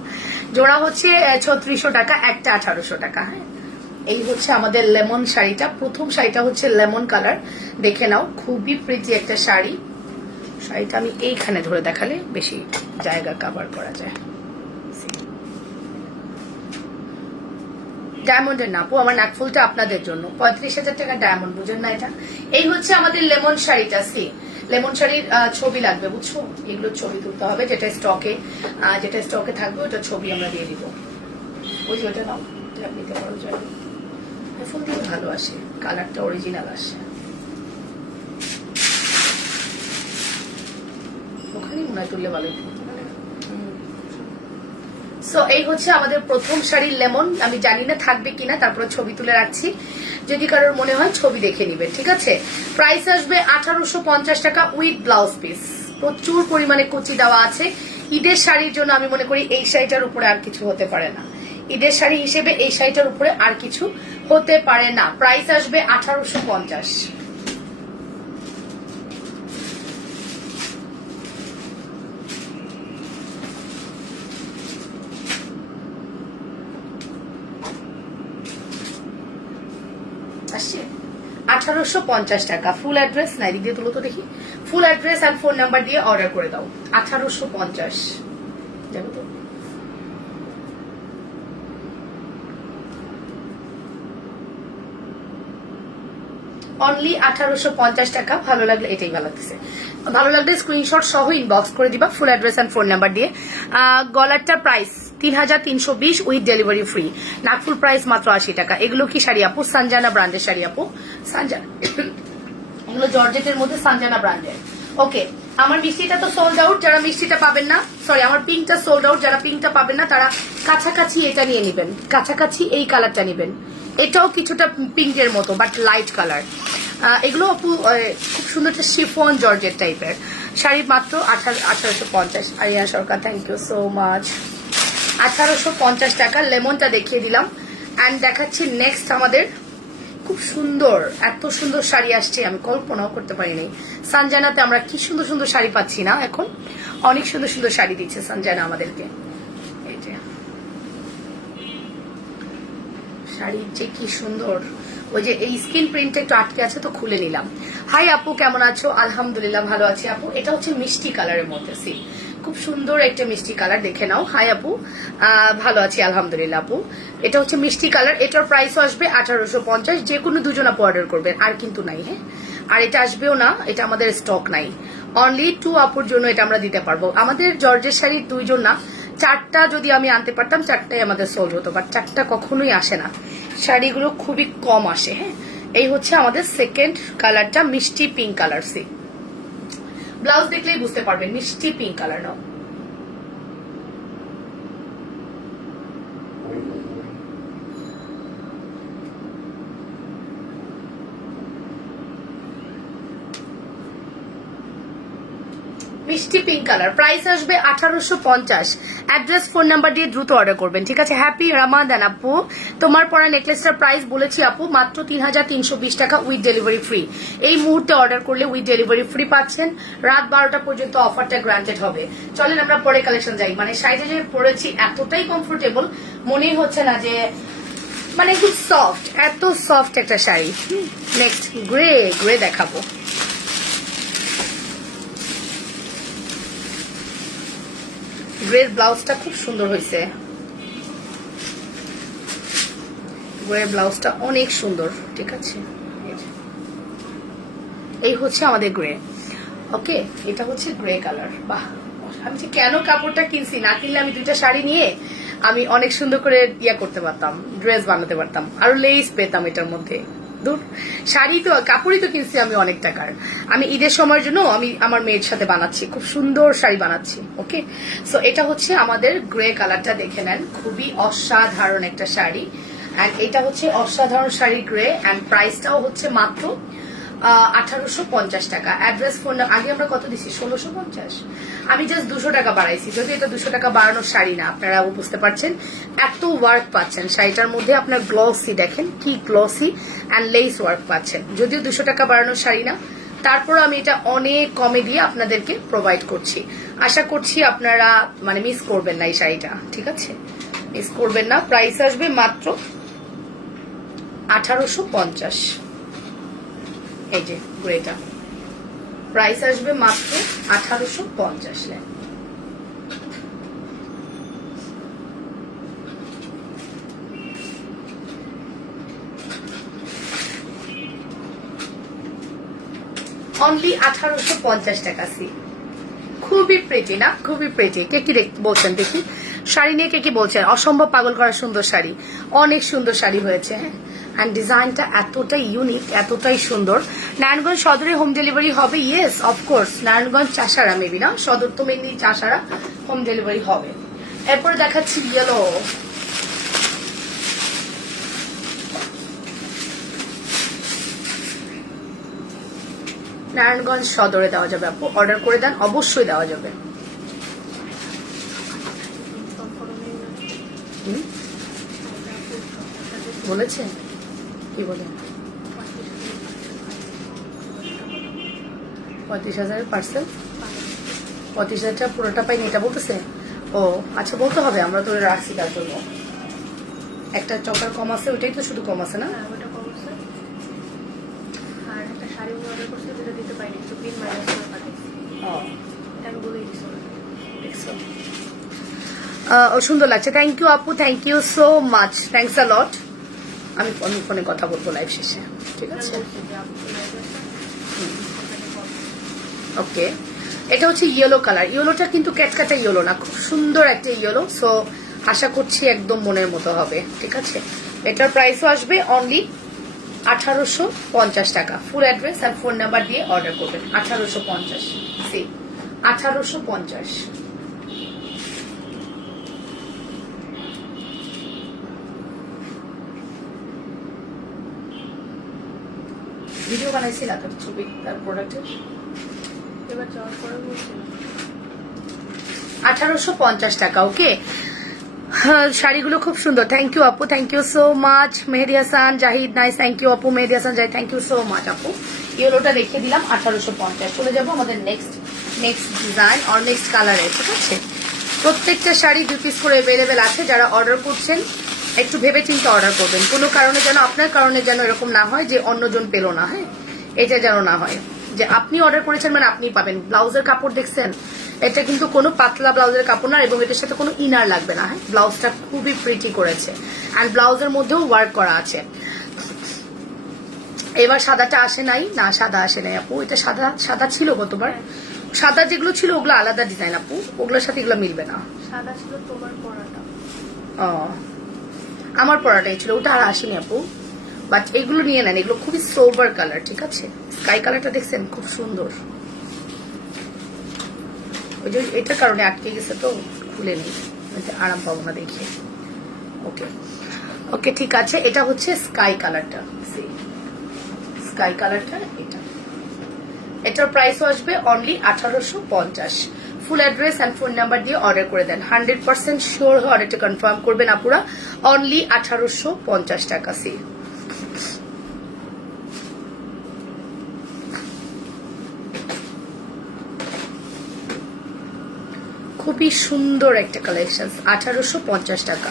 জোড়া হচ্ছে 3600 টাকা, একটা 1800 টাকা। হ্যাঁ, এই হচ্ছে আমাদের লেমন শাড়িটা। প্রথম শাড়িটা হচ্ছে লেমন কালার, দেখে নাও, খুবই প্রিটি একটা শাড়ি। শাড়িটা আমি এইখানে ধরে দেখালে বেশি জায়গা কভার করা যায়। ডায়মন্ডের না আপু, আমার নাকফুলটা আপনাদের জন্য। 35,000 টাকা ডায়মন্ড, বুঝেন না এটা। এই হচ্ছে আমাদের লেমন শাড়িটা। সি লেমন শাড়ির ছবি লাগবে, বুঝছো, এগুলো ছবি তুলতে হবে, যেটা স্টকে থাকবে ওটা ছবি আমরা দিয়ে দিব। ওই যে ওটা নাও, নিতে পারো, ফুল দিয়ে ভালো আসে, কালারটা অরিজিনাল আসে। ওখানে মনে হয় তুললে ভালোই। সো এই হচ্ছে আমাদের প্রথম শাড়ির লেমন। আমি জানি না থাকবে কিনা, তারপরে ছবি তুলে রাখছি, যদি কারোর মনে হয় ছবি দেখে নিবেন, ঠিক আছে। প্রাইস আসবে 1850 টাকা উইথ ব্লাউজ পিস। প্রচুর পরিমাণে কুচি দেওয়া আছে। ঈদের শাড়ির জন্য আমি মনে করি এই শাড়িটার উপরে আর কিছু হতে পারে না। ঈদের শাড়ি হিসেবে এই শাড়িটার উপরে আর কিছু হতে পারে না। প্রাইস আসবে 1850। আসছে 1850 টাকা। ফুল অ্যাড্রেস নাই, দিক দিয়ে তুলো তো দেখি। ফুল অ্যাড্রেস আর ফোন নাম্বার দিয়ে অর্ডার করে দাও। 1850 জানো তো। অনলি 1850 টাকা। ভালো লাগলে, এটাই ভালো লাগতেছে, ভালো লাগলে স্ক্রিনশট সহ ইনবক্স করে দিবা full address and phone number দিয়ে। গলারটার প্রাইস 3320 উইথ ডেলিভারি ফ্রি। নাকফুল প্রাইস মাত্র 80 টাকা। এগুলো কি শাড়ি আপু? সানজানা ব্র্যান্ডের শাড়ি আপু, সানজানা। এগুলো জর্জেটের মধ্যে সানজানা ব্র্যান্ডের। ওকে, আমার মিষ্টিটা তো সোল্ড আউট, যারা মিষ্টিটা পাবেন না, সরি আমার পিঙ্কটা সোল্ড আউট, যারা পিঙ্কটা পাবেন না তারা কাছাকাছি এটা নিয়ে নেবেন, কাছাকাছি এই কালারটা নেবেন। এটাও কিছুটা পিঙ্কের মতো বাট লাইট কালার। এগুলো আপু খুব সুন্দর একটা শিফন জর্জেট টাইপের শাড়ি, মাত্র 1850। Aria Sarkar, thank you so much. 1850 টাকা। লেমনটা দেখিয়ে দিলাম। অ্যান্ড দেখাচ্ছি নেক্সট আমাদের খুব সুন্দর, এত সুন্দর শাড়ি আসছে আমি কল্পনাও করতে পারিনি। সানজানাতে আমরা কি সুন্দর সুন্দর শাড়ি পাচ্ছি না এখন, অনেক সুন্দর সুন্দর শাড়ি দিচ্ছে সানজানা আমাদেরকে। এই যে শাড়ি যে কি সুন্দর, ওই যে এই স্কিন প্রিন্টটা একটু আটকে আছে তো খুলে নিলাম। হাই আপু, কেমন আছো? আলহামদুলিল্লাহ ভালো আছি আপু। এটা হচ্ছে মিষ্টি কালারের মধ্যে, সি খুব সুন্দর একটা মিষ্টি কালার, দেখে নাও। হাই আপু, ভালো আছি আলহামদুলিল্লাহ আপু। এটা হচ্ছে মিষ্টি কালার, এটার প্রাইস আসবে 1850। যে কোনো দুজন আপু অর্ডার করবেন, আর কিন্তু নাই। হ্যাঁ, আর এটা আসবেও না, এটা আমাদের স্টক নাই। অনলি 2 আপুর জন্য এটা আমরা দিতে পারবো। আমাদের জর্জের শাড়ি 2 জন না, 4টা যদি আমি আনতে পারতাম 4টাই আমাদের সোল্ড হতো, বাট 4টা কখনোই আসে না, শাড়িগুলো খুবই কম আসে। হ্যাঁ, এই হচ্ছে আমাদের সেকেন্ড কালারটা, মিষ্টি পিঙ্ক কালার। সি ব্লাউজ দেখলেই বুঝতে পারবেন মিষ্টি পিঙ্ক কালার। নাও মিষ্টি পিঙ্ক কালার, প্রাইস আসবে 1850। অ্যাড্রেস ফোন নাম্বার দিয়ে দ্রুত অর্ডার করবেন, ঠিক আছে? হ্যাপি রামাদান আপু। তোমার পরা নেকলেসটার প্রাইস বলেছি আপু, মাত্র 3320 টাকা উইথ ডেলিভারি ফ্রি। এই মুহূর্তে অর্ডার করলে উইথ ডেলিভারি ফ্রি পাচ্ছেন। রাত 12টা পর্যন্ত অফারটা গ্রান্টেড হবে। চলেন আমরা পরে কালেকশন যাই। মানে শাড়িটা যে পরেছি এতটাই কমফোর্টেবল, মনেই হচ্ছে না যে, মানে খুব সফট, এত সফট একটা শাড়ি। নেক্সট গ্রে, গ্রে দেখাবো। গ্রের ব্লাউজটা খুব সুন্দর হয়েছে, গ্রে ব্লাউজটা অনেক সুন্দর, ঠিক আছে? এই হচ্ছে আমাদের গ্রে। ওকে, এটা হচ্ছে গ্রে কালার। বাহ, আমি যে কেন কাপড়টা কিনছি, না কিনলে আমি 2টা শাড়ি নিয়ে আমি অনেক সুন্দর করে ইয়া করতে পারতাম, ড্রেস বানাতে পারতাম, আরো লেস পেতাম এটার মধ্যে। দূর, শাড়ি তো, কাপড়ই তো কিনছি আমি অনেক টাকার। আমি ঈদের সময়ের জন্য আমি আমার মেয়ের সাথে বানাচ্ছি, খুব সুন্দর শাড়ি বানাচ্ছি। ওকে, সো এটা হচ্ছে আমাদের গ্রে কালারটা, দেখে নেন, খুবই অসাধারণ একটা শাড়ি। অ্যান্ড এটা হচ্ছে অসাধারণ শাড়ি গ্রে, অ্যান্ড প্রাইসটাও হচ্ছে মাত্র 1850 টাকা। অ্যাড্রেস ফোন, আগে আমরা কত দিচ্ছি? 1650। আমি জাস্ট 200 টাকা বাড়াইছি, যদি এটা 200 টাকা বাড়ানোর শাড়ি না, আপনারা বুঝতে পারছেন এত ওয়ার্ক পাচ্ছেন শাড়িটার মধ্যে। আপনার গ্লসি দেখেন, কি গ্লসি অ্যান্ড লেস ওয়ার্ক পাচ্ছেন, যদিও 200 টাকা বাড়ানোর শাড়ি না, তারপর আমি এটা অনেক কমে দিয়ে আপনাদেরকে প্রোভাইড করছি। আশা করছি আপনারা মানে মিস করবেন না এই শাড়িটা, ঠিক আছে? মিস করবেন না। প্রাইস আসবে মাত্র 1850। এই যে গ্রেটা, প্রাইস আসবে মাত্র 1850। অনলি 1850 টাকা। সি খুবই প্রিটি না? খুবই প্রিটি। কে কি বলছেন দেখি, শাড়ি নিয়ে কে কি বলছেন? অসম্ভব পাগল করা সুন্দর শাড়ি, অনেক সুন্দর শাড়ি হয়েছে। হ্যাঁ, অ্যান্ড ডিজাইনটা এতটাই ইউনিক, এতটাই সুন্দর। নারায়ণগঞ্জ সদরে হোম ডেলিভারি হবে? Yes, of course. Narayanganj Chashara, maybe না, সদর তো মেনলি চাষারা, হোম ডেলিভারি হবে। এরপরে দেখাচ্ছি ইয়েলো। নারায়ণগঞ্জ সদরে দেওয়া যাবে আপু, অর্ডার করে দেন, অবশ্যই দেওয়া যাবে। বলেছে কি বলে? 35,000 পার্সেল, 35,000 পুরোটা পাইনি এটা বলতেছে। ও আচ্ছা, বলতে হবে, আমরা তো রাখছি তার জন্য। একটা চকার কম আছে, ওইটাই তো শুধু কম আছে না? সুন্দর লাগছে, থ্যাংক ইউ আপু, thank you so much, thanks a lot. আমি ফোনে কথা বলবো লাইভ শেষে, ঠিক আছে? ওকে, এটা হচ্ছে ইয়েলো কালার। ইয়েলোটা কিন্তু ক্যাটকাটা ইয়েলো না, খুব সুন্দর একটা ইয়েলো। সো আশা করছি একদম মনের মতো হবে, ঠিক আছে? এটার প্রাইসও আসবে অনলি 1850 টাকা। ফুল অ্যাড্রেস আর ফোন নাম্বার দিয়ে অর্ডার করবেন। 1850, সি 1850। ভিডিও বানাইছিলা তো ছবি তার প্রোডাক্টের? এবার যাওয়ার পরে বলছিলাম 1850 টাকা। ওকে, শাড়িগুলো খুব সুন্দর। থ্যাংক ইউ আপু, thank you so much. Mehedi Hasan Zahid, nice, thank you আপু। Mehedi Hasan Zahid, thank you so much আপু। ইয়েলোটা দেখিয়ে দিলাম 1850। চলে যাবো আমাদের নেক্সট ডিজাইন আর নেক্সট কালারে। ঠিক আছে, প্রত্যেকটা শাড়ি 2 পিস করে অ্যাভেলেবেল আছে। যারা অর্ডার করছেন একটু ভেবে চিন্তে অর্ডার করবেন। কোনো কারণে যেন, আপনার কারণে যেন এরকম না হয় যে অন্যজন পেলো না। হ্যাঁ, এটা যেন না হয় যে আপনি অর্ডার করেছেন মানে আপনি পাবেন। ব্লাউজের কাপড় দেখছেন, এটা কিন্তু কোনো পাতলা ব্লাউজের কাপড় না, এবং এটার সাথে কোনো ইনার লাগবে না। হ্যাঁ, ব্লাউজটা খুবই প্রিটি করেছে, অ্যান্ড ব্লাউজের মধ্যেও ওয়ার্ক করা আছে। এবার সাদাটা আসে নাই, না সাদা আসে নাই আপু। এটা সাদা ছিল গতবার। সাদা যেগুলো ছিল ওগুলো আলাদা ডিজাইন আপু, ওগুলোর সাথে এগুলো মিলবে না। সাদা ছিল তোমার পরাটা। আমার পরাটাই ছিল, ওটা আর আসেনি আপু। বাট এগুলো নিয়ে নেন, এগুলো খুবই সোবার কালার। ঠিক আছে, স্কাই কালারটা দেখছেন, খুব সুন্দর। ওই যে এটার কারণে আটকে গেছে তো খুলে নিই, আরাম পাবো না দেখিয়ে। ওকে ওকে, ঠিক আছে। এটা হচ্ছে স্কাই কালারটা, স্কাই কালারটা এটা। এটার প্রাইসও আসবে only 1850। Full address and phone number দিয়ে অর্ডার করে দেন। 100% শিওর হয়ে অর্ডারটা কনফার্ম করবেন আপুরা। অনলি 1850 টাকা। সি খুবই সুন্দর একটা কালেকশন, 1850 টাকা।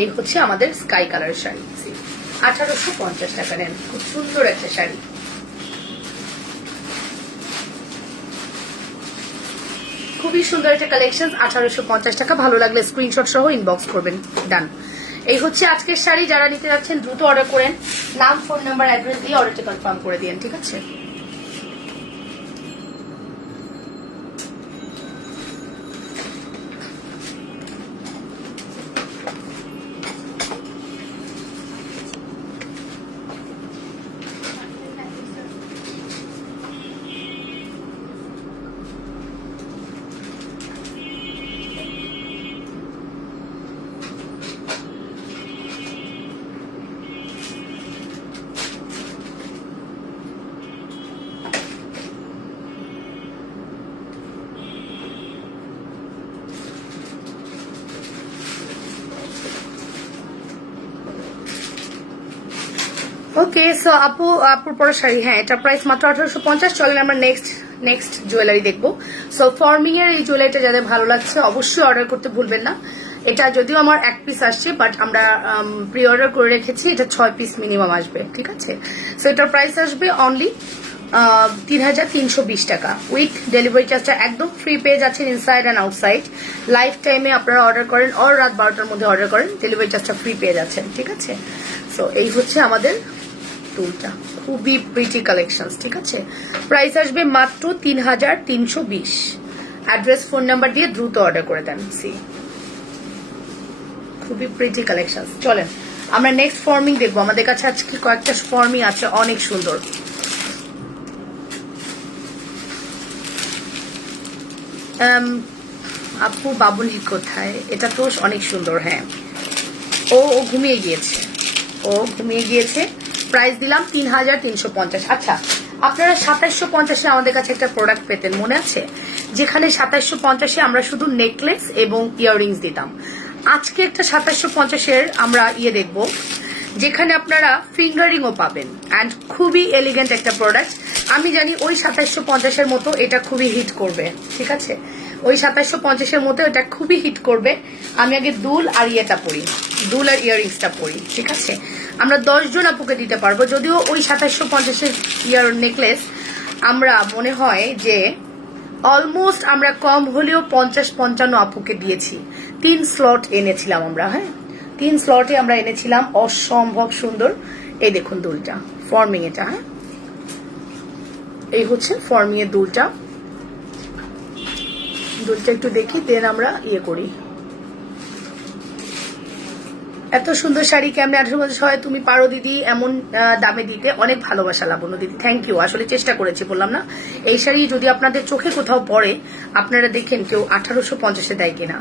এই হচ্ছে আমাদের স্কাই কালার শাড়ি, 1850 টাকা নেন। খুব সুন্দর একটা শাড়ি। খুবই সুন্দর একটা কালেকশন, 1850 টাকা। ভালো লাগলে স্ক্রিনশট সহ ইনবক্স করবেন। ডান। এই হচ্ছে আজকের শাড়ি। যারা নিতে যাচ্ছেন দ্রুত অর্ডার করেন। নাম, ফোন নাম্বার, অ্যাড্রেস দিয়ে অর্ডারটা কনফার্ম করে দিন। ঠিক আছে, ওকে। সো আপুর পরে শাড়ি, হ্যাঁ, এটা প্রাইস মাত্র 1850। চলেন আমরা নেক্সট জুয়েলারি দেখবো। সো ফর্মিং এর এই জুয়েলারিটা যাদের ভালো লাগছে অবশ্যই অর্ডার করতে ভুলবেন না। এটা যদিও আমার 1 পিস আসছে, বাট আমরা প্রি অর্ডার করে রেখেছি। এটা 6 পিস মিনিমাম আসবে। ঠিক আছে, সো এটার প্রাইস আসবে অনলি 3320 টাকা। উইথ ডেলিভারি চার্জটা একদম ফ্রি পেয়ে যাচ্ছেন ইনসাইড অ্যান্ড আউটসাইড। লাইফ টাইমে আপনারা অর্ডার করেন অর রাত 12টার মধ্যে অর্ডার করেন, ডেলিভারি চার্জটা ফ্রি পেয়ে যাচ্ছেন। ঠিক আছে, সো এই হচ্ছে আমাদের টুলটা। খুবই প্রিটি কালেকশন। ঠিক আছে, প্রাইস আসবে মাত্র 3320। অ্যাড্রেস, ফোন নাম্বার দিয়ে দ্রুত অর্ডার করে দেন। সি খুবই প্রিটি কালেকশন। চলেন আমরা নেক্সট ফর্মিং দেখবো। আমাদের কাছে আজকে কয়েকটা ফর্মিং আছে, অনেক সুন্দর। আপু বাবুলি কোথায়? এটা তো অনেক সুন্দর। হ্যাঁ, ও ঘুমিয়ে গিয়েছে। প্রাইস দিলাম 3350। আচ্ছা, আপনারা 2750-এ আমাদের কাছে একটা প্রোডাক্ট পেতেন, মনে আছে? যেখানে 2750-এ আমরা শুধু নেকলেস এবং ইয়াররিংস দিতাম। আজকে একটা 2750-এর আমরা দেখবো, যেখানে আপনারা ফিঙ্গারিংও পাবেন, অ্যান্ড খুবই এলিগেন্ট একটা প্রোডাক্ট। আমি জানি ওই 2750-এর মতো এটা খুবই হিট করবে। ঠিক আছে, ওই 2750-এর মতো এটা খুবই হিট করবে। আমি আগে দুল আর দুল আর ইয়াররিংসটা পরি। ঠিক আছে, আমরা 10 জন আপুকে দিতে পারবো। যদিও ওই 2750-এর ইয়ার নেকলেস আমরা মনে হয় যে অলমোস্ট আমরা কম হলেও 50-55 আপুকে দিয়েছি। 3 স্লট এনেছিলাম আমরা। হ্যাঁ, 3 স্লটে আমরা এনেছিলাম। অসম্ভব সুন্দর। এই দেখুন দুলটা, ফর্মিং এটা। হ্যাঁ, এই হচ্ছে ফর্মিং এর দুলটা একটু দেখি, দেন আমরা করি। এত সুন্দর শাড়ি কেমনে 1850 হয়? তুমি পারো দিদি এমন দামে দিতে। অনেক ভালোবাসা লাবণ্য দিদি, থ্যাংক ইউ। আসলে চেষ্টা করেছি, বললাম না। এই শাড়ি যদি আপনাদের চোখে কোথাও পড়ে, আপনারা দেখেন কেউ 1850-এ দেয় কিনা।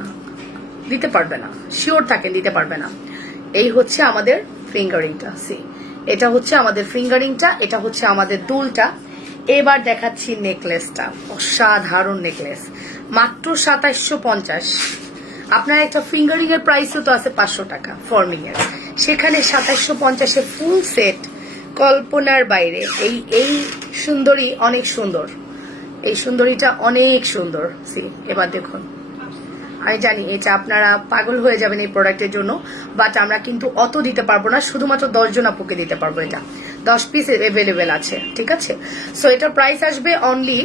দিতে পারবে না, শিওর থাকেন দিতে পারবে না। এই হচ্ছে আমাদের ফিঙ্গারিংটা, সি এটা হচ্ছে আমাদের ফিঙ্গারিংটা, এটা হচ্ছে আমাদের দুলটা। এবার দেখাচ্ছি নেকলেসটা, অসাধারণ নেকলেস, মাত্র 2750। আপনার একটা ফিঙ্গারিং এর প্রাইসও তো আছে 500 টাকা ফর্মিং এর, সেখানে 2750 ফুল সেট, কল্পনার বাইরে। এই এই সুন্দরী অনেক সুন্দর, এই সুন্দরীটা অনেক সুন্দর। সি এবার দেখুন, আমি জানি এটা আপনারা পাগল হয়ে যাবেন এই প্রোডাক্টের জন্য, বাট আমরা কিন্তু অত দিতে পারবো না, শুধুমাত্র 10 জন আপুকে দিতে পারবো। এটা 10 পিস অ্যাভেলেবেল আছে, ঠিক আছে। সো এটার প্রাইস আসবে অনলি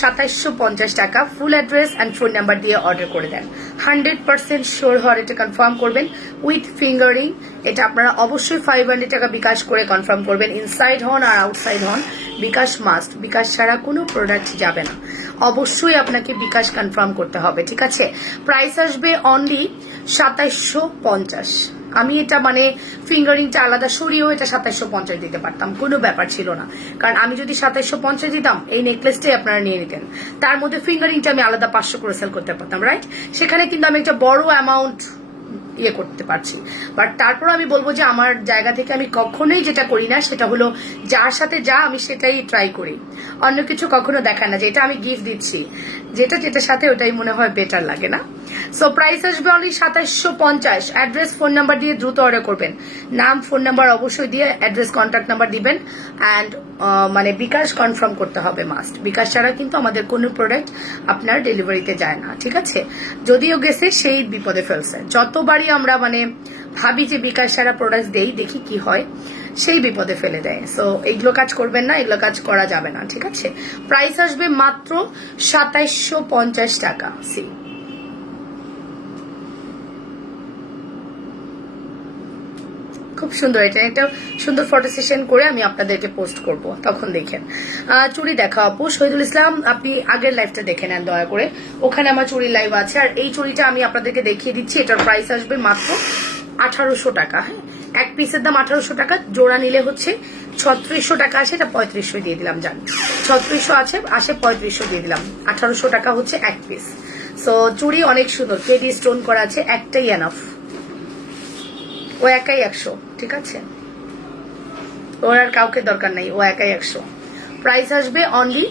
2750 টাকা। Full address and phone number দিয়ে অর্ডার করে দেন। 100% শিওর হওয়ার এটা কনফার্ম করবেন উইথ ফিঙ্গারিং। এটা আপনারা অবশ্যই 500 টাকা বিকাশ করে কনফার্ম করবেন, ইনসাইড হন আর আউটসাইড হন। বিকাশ মাস্ট, বিকাশ ছাড়া কোনো প্রোডাক্ট যাবে না, অবশ্যই আপনাকে বিকাশ কনফার্ম করতে হবে, ঠিক আছে। প্রাইস আসবে অনলি 2750। আমি এটা মানে ফিঙ্গারিংটা আলাদা সরিয়েও এটা 2750 দিতে পারতাম, কোনো ব্যাপার ছিল না। কারণ আমি যদি 2750 দিতাম এই নেকলেসটাই আপনারা নিয়ে নিতেন, তার মধ্যে ফিঙ্গারিংটা আমি আলাদা 500 করে সেল করতে পারতাম, রাইট। সেখানে কিন্তু আমি একটা বড় অ্যামাউন্ট ইয়ে করতে পারছি। বাট তারপর আমি বলবো যে আমার জায়গা থেকে আমি কখনোই যেটা করি না সেটা হলো যার সাথে যা আমি সেটাই ট্রাই করি, অন্য কিছু কখনো দেখায় না যে এটা আমি গিফট দিচ্ছি, যেটার সাথে ওটাই মনে হয় বেটার লাগে, না। সো প্রাইস আসবে অনলি 2750। অ্যাড্রেস ফোন নাম্বার দিয়ে দ্রুত অর্ডার করবেন, নাম ফোন নাম্বার অবশ্যই দিয়ে অ্যাড্রেস কন্ট্যাক্ট নাম্বার দিবেন অ্যান্ড মানে বিকাশ কনফার্ম করতে হবে মাস্ট। বিকাশ ছাড়া কিন্তু আমাদের কোনো প্রোডাক্ট আপনার ডেলিভারিতে যায় না, ঠিক আছে। যদিও গেছে সেই বিপদে ফেলছে, যতবারই আমরা মানে ভাবি যে বিকাশ ছাড়া প্রোডাক্ট দেই, দেখি কি হয়, সেই বিপদে ফেলে দেয়। সো এইগুলো কাজ করবেন না, এগুলো কাজ করা যাবে না, ঠিক আছে। প্রাইস আসবে মাত্র 2750 টাকা। সি খুব সুন্দর, এটা একটা সুন্দর ফটো সেশন করে আমি আপনাদেরকে পোস্ট করব, তখন দেখেন। চুড়ি দেখা আপু শহীদুল ইসলাম, আপনি আগের লাইভটা দেখে নেন দয়া করে, ওখানে আমার চুড়ি লাইভ আছে। আর এই চুড়িটা আমি আপনাদেরকে দেখিয়ে দিচ্ছি, এটার প্রাইস আসবে মাত্র 1800 টাকা। হ্যাঁ, এক পিসের দাম 1800 টাকা, জোড়া নিলে হচ্ছে 3600 টাকা আসে, এটা 3500 দিয়ে দিলাম, জান 3600 আসে 3500 দিয়ে দিলাম, 1800 টাকা হচ্ছে এক পিস। সো চুড়ি অনেক সুন্দর, কেডি স্টোন করা আছে, একটাই এনাফ, ও একাই 100, ঠিক আছে, ওর আর কাউকে দরকার নাই, ও একাই 100। প্রাইস আসবে অনলি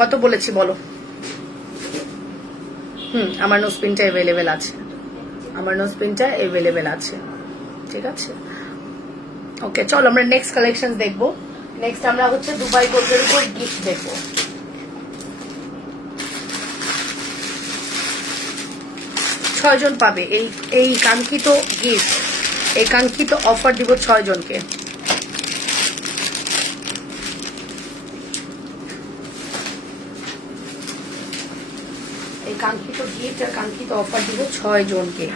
কত বলেছি বলো? আমার নোজপিনটা অ্যাভেলেবেল আছে, আমার নোজপিনটা অ্যাভেলেবেল আছে, ঠিক আছে। ওকে, চলো আমরা নেক্সট কালেকশন দেখবো। নেক্সট আমরা হচ্ছে দুবাই গোল্ডের উপর গিফট দেখবো। ছয়জন পাবে এই কাঙ্ক্ষিত গিফট, এই কাঙ্ক্ষিত অফার দিব 6 জনকে। এই কাঙ্ক্ষিত গিফট আর কাঙ্ক্ষিত অফার দিব 6 জনকে।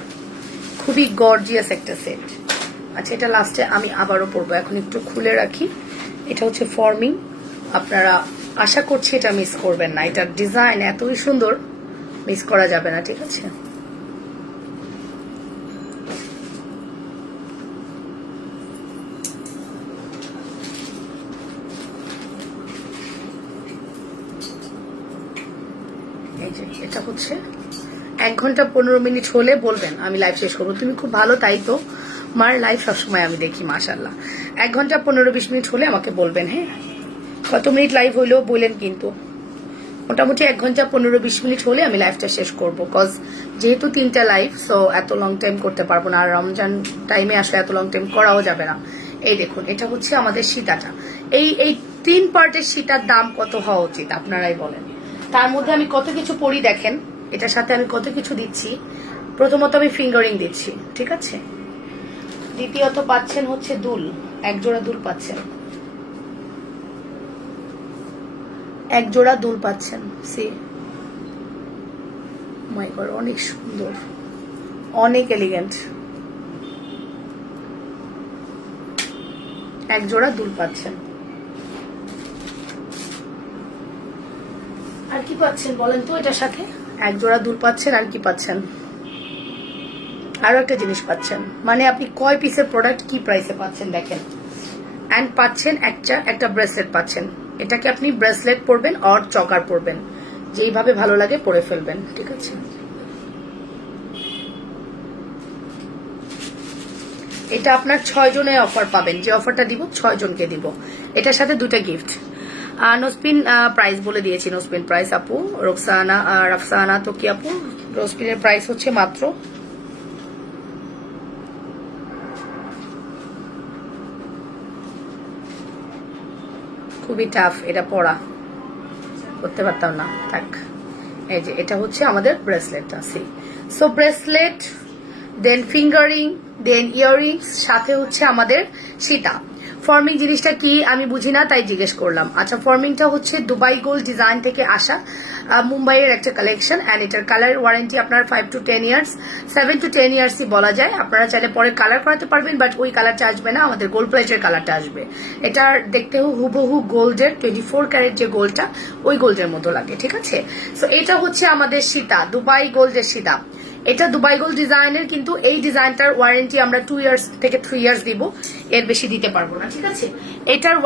খুবই গর্জিয়াস একটা সেট। আচ্ছা, এটা লাস্টে আমি আবারও পরবো, এখন একটু খুলে রাখি। এটা হচ্ছে ফর্মিং, আপনারা আশা করছি এটা মিস করবেন না, এটার ডিজাইন এতই সুন্দর, মিস করা যাবে না, ঠিক আছে। এটা হচ্ছে 1 ঘন্টা 15 মিনিট হলে বলবেন, আমি লাইভ শেষ করবো। তুমি খুব ভালো, তাই তো মার লাইভ সবসময় আমি দেখি, মাশাল্লাহ। 1 ঘন্টা 15-20 মিনিট হলে আমাকে বলবেন, হ্যাঁ কত মিনিট লাইভ হইলেও বললেন, কিন্তু মোটামুটি 1 ঘন্টা 15-20 মিনিট হলে আমি লাইভটা শেষ করবো, কজ যেহেতু 3টা লাইভ, সো এত লং টাইম করতে পারবো না, আর রমজান টাইমে আসলে এত লং টাইম করাও যাবে না। এই দেখুন, এটা হচ্ছে আমাদের সীতাটা। এই 3 পার্টের সীতার দাম কত হওয়া উচিত আপনারাই বলেন। তার মধ্যে আমি কত কিছু পরি দেখেন, এটার সাথে আমি কত কিছু দিচ্ছি। প্রথমত আমি ফিঙ্গারিং দিচ্ছি, ঠিক আছে। দ্বিতীয়ত পাচ্ছেন হচ্ছে দুল, 1 জোড়া দুল পাচ্ছেন, 1 জোড়া দুল পাচ্ছেন। সি মাই গড, অনেক সুন্দর, অনেক এলিগেন্ট। 1 জোড়া দুল পাচ্ছেন। আর কি পাচ্ছেন বলেন তো এটার সাথে? 1 জোড়া দুল পাচ্ছেন, আর কি পাচ্ছেন? আরো একটা জিনিস পাচ্ছেন, মানে আপনি কয় পিসের প্রোডাক্ট কি প্রাইসে পাচ্ছেন দেখেন। এন্ড পাচ্ছেন একটা ব্রেসলেট পাচ্ছেন, এটাকে আপনি ব্রেসলেট পরবেন আর চকার পরবেন, যেইভাবে ভালো লাগে পরে ফেলবেন, ঠিক আছে। এটা আপনার 6 জনের অফার পাবেন, যে অফারটা দিব 6 জনকে দিব। এটার সাথে 2টা গিফট। নোসপিন প্রাইস বলে দিয়েছি, নোসপিন প্রাইস আপু, রাফসানা তো কি আপু, নোসপিনের প্রাইস হচ্ছে মাত্র খুবই টাফ, এটা পড়া করতে পারতাম না, থাক। এই যে এটা হচ্ছে আমাদের ব্রেসলেটটা, সো ব্রেসলেট, দেন ফিঙ্গারিং, দেন ইয়াররিংস, সাথে হচ্ছে আমাদের সীতা। ফর্মিং জিনিসটা কি আমি বুঝি না, তাই জিজ্ঞেস করলাম। আচ্ছা, ফর্মিংটা হচ্ছে দুবাই গোল্ড ডিজাইন থেকে আসা মুম্বাইয়ের একটা কালেকশন, অ্যান্ড এটার কালার ওয়ারেন্টি আপনার 5 to 10 ইয়ার্স, 7 to 10 ইয়ার্সই বলা যায়। আপনারা চাইলে পরে কালার করাতে পারবেন, বাট ওই কালারটা আসবে না, আমাদের গোল্ড প্লেটের কালারটা আসবে। এটার দেখতে হুবহু গোল্ডের 24 ক্যারেট যে গোল্ডটা, ওই গোল্ডের মতো লাগে, ঠিক আছে। সো এটা হচ্ছে আমাদের সীতা, দুবাই গোল্ডের সীতা। এটা দুবাই গোল্ড ডিজাইনের, কিন্তু এই ডিজাইনটার ওয়ারেন্টি আমরা 2 ইয়ার্স থেকে 3 ইয়ার্স দিব, এর বেশি দিতে পারবো না, ঠিক আছে। এটার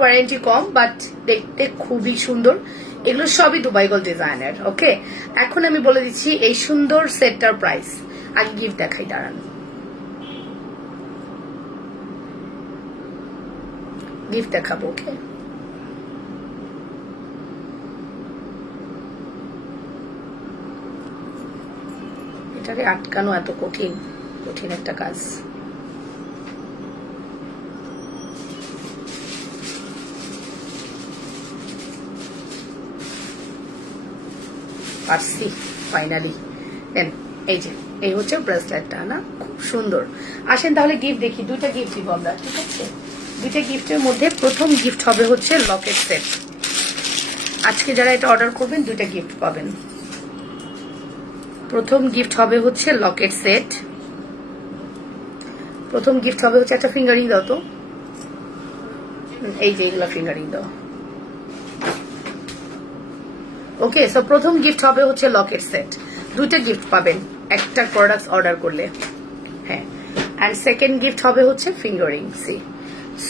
ওয়ারেন্টি কম, বাট দেখতে খুবই সুন্দর। এগুলো সবই দুবাই গোল্ড ডিজাইনের। ওকে, এখন আমি বলে দিচ্ছি এই সুন্দর সেটটার প্রাইস। আগে গিফট দেখাই, দাঁড়ান, গিফট দেখাবো। ওকে, এটাকে আটকানো এত কঠিন একটা কাজ। পারছি ফাইনালি। এই যে এই হচ্ছে ব্রেসলেটটা, না খুব সুন্দর। আসেন তাহলে গিফট দেখি, 2টা গিফট দিব আমরা, ঠিক আছে। 2টা গিফটের মধ্যে প্রথম গিফট হবে হচ্ছে লকেট সেট। আজকে যারা এটা অর্ডার করবেন 2টা গিফট পাবেন। প্রথম গিফট হবে হচ্ছে লকেট সেট। প্রথম গিফট হবে হচ্ছে, একটা ফিঙ্গারিং দাও তো, এই যে এগুলো ফিঙ্গারিং দাও। ওকে, সো প্রথম গিফট হবে হচ্ছে লকেট সেট। 2টা গিফট পাবেন একটা প্রোডাক্ট অর্ডার করলে, হ্যাঁ। অ্যান্ড সেকেন্ড গিফট হবে হচ্ছে ফিঙ্গারিং।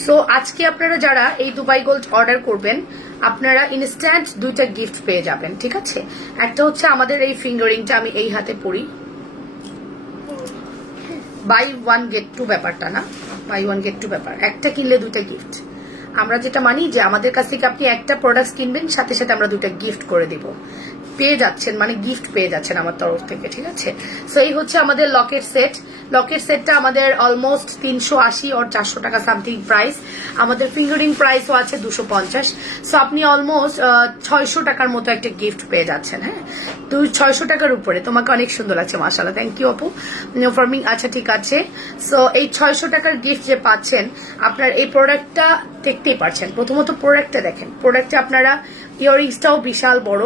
সো আজকে আপনারা যারা এই দুবাই গোল্ড অর্ডার করবেন, আপনারা ইনস্ট্যান্ট 2টা গিফট পেয়ে যাবেন, ঠিক আছে। একটা হচ্ছে আমাদের এই ফিঙ্গারিংটা, আমি এই হাতে পরি, বাই 1 get 2 ব্যাপারটা না, বাই 1 get 2 ব্যাপার, একটা কিনলে 2টা গিফট। আমরা যেটা মানি যে আমাদের কাছ থেকে আপনি একটা প্রোডাক্ট কিনবেন, সাথে সাথে আমরা 2টা গিফট করে দিব, পেয়ে যাচ্ছেন, মানে গিফট পেয়ে যাচ্ছেন আমার তরফ থেকে, ঠিক আছে। সো এই হচ্ছে আমাদের লকেট সেট। লকেট সেটটা আমাদের অলমোস্ট 380 or 400 টাকা সামথিং প্রাইস। আমাদের ফিঙ্গারিং প্রাইসও আছে 250। সো আপনি অলমোস্ট 600 টাকার মতো একটা গিফট পেয়ে যাচ্ছেন, হ্যাঁ। 600 টাকার উপরে। তোমাকে অনেক সুন্দর লাগছে, মাশাআল্লাহ, থ্যাংক ইউ আপু। ফর্মিং, আচ্ছা ঠিক আছে। সো এই 600 টাকার গিফট যে পাচ্ছেন, আপনার এই প্রোডাক্টটা দেখতেই পাচ্ছেন। প্রথমত প্রোডাক্টটা দেখেন, প্রোডাক্টে আপনারা ইয়াররিংসটাও বিশাল বড়,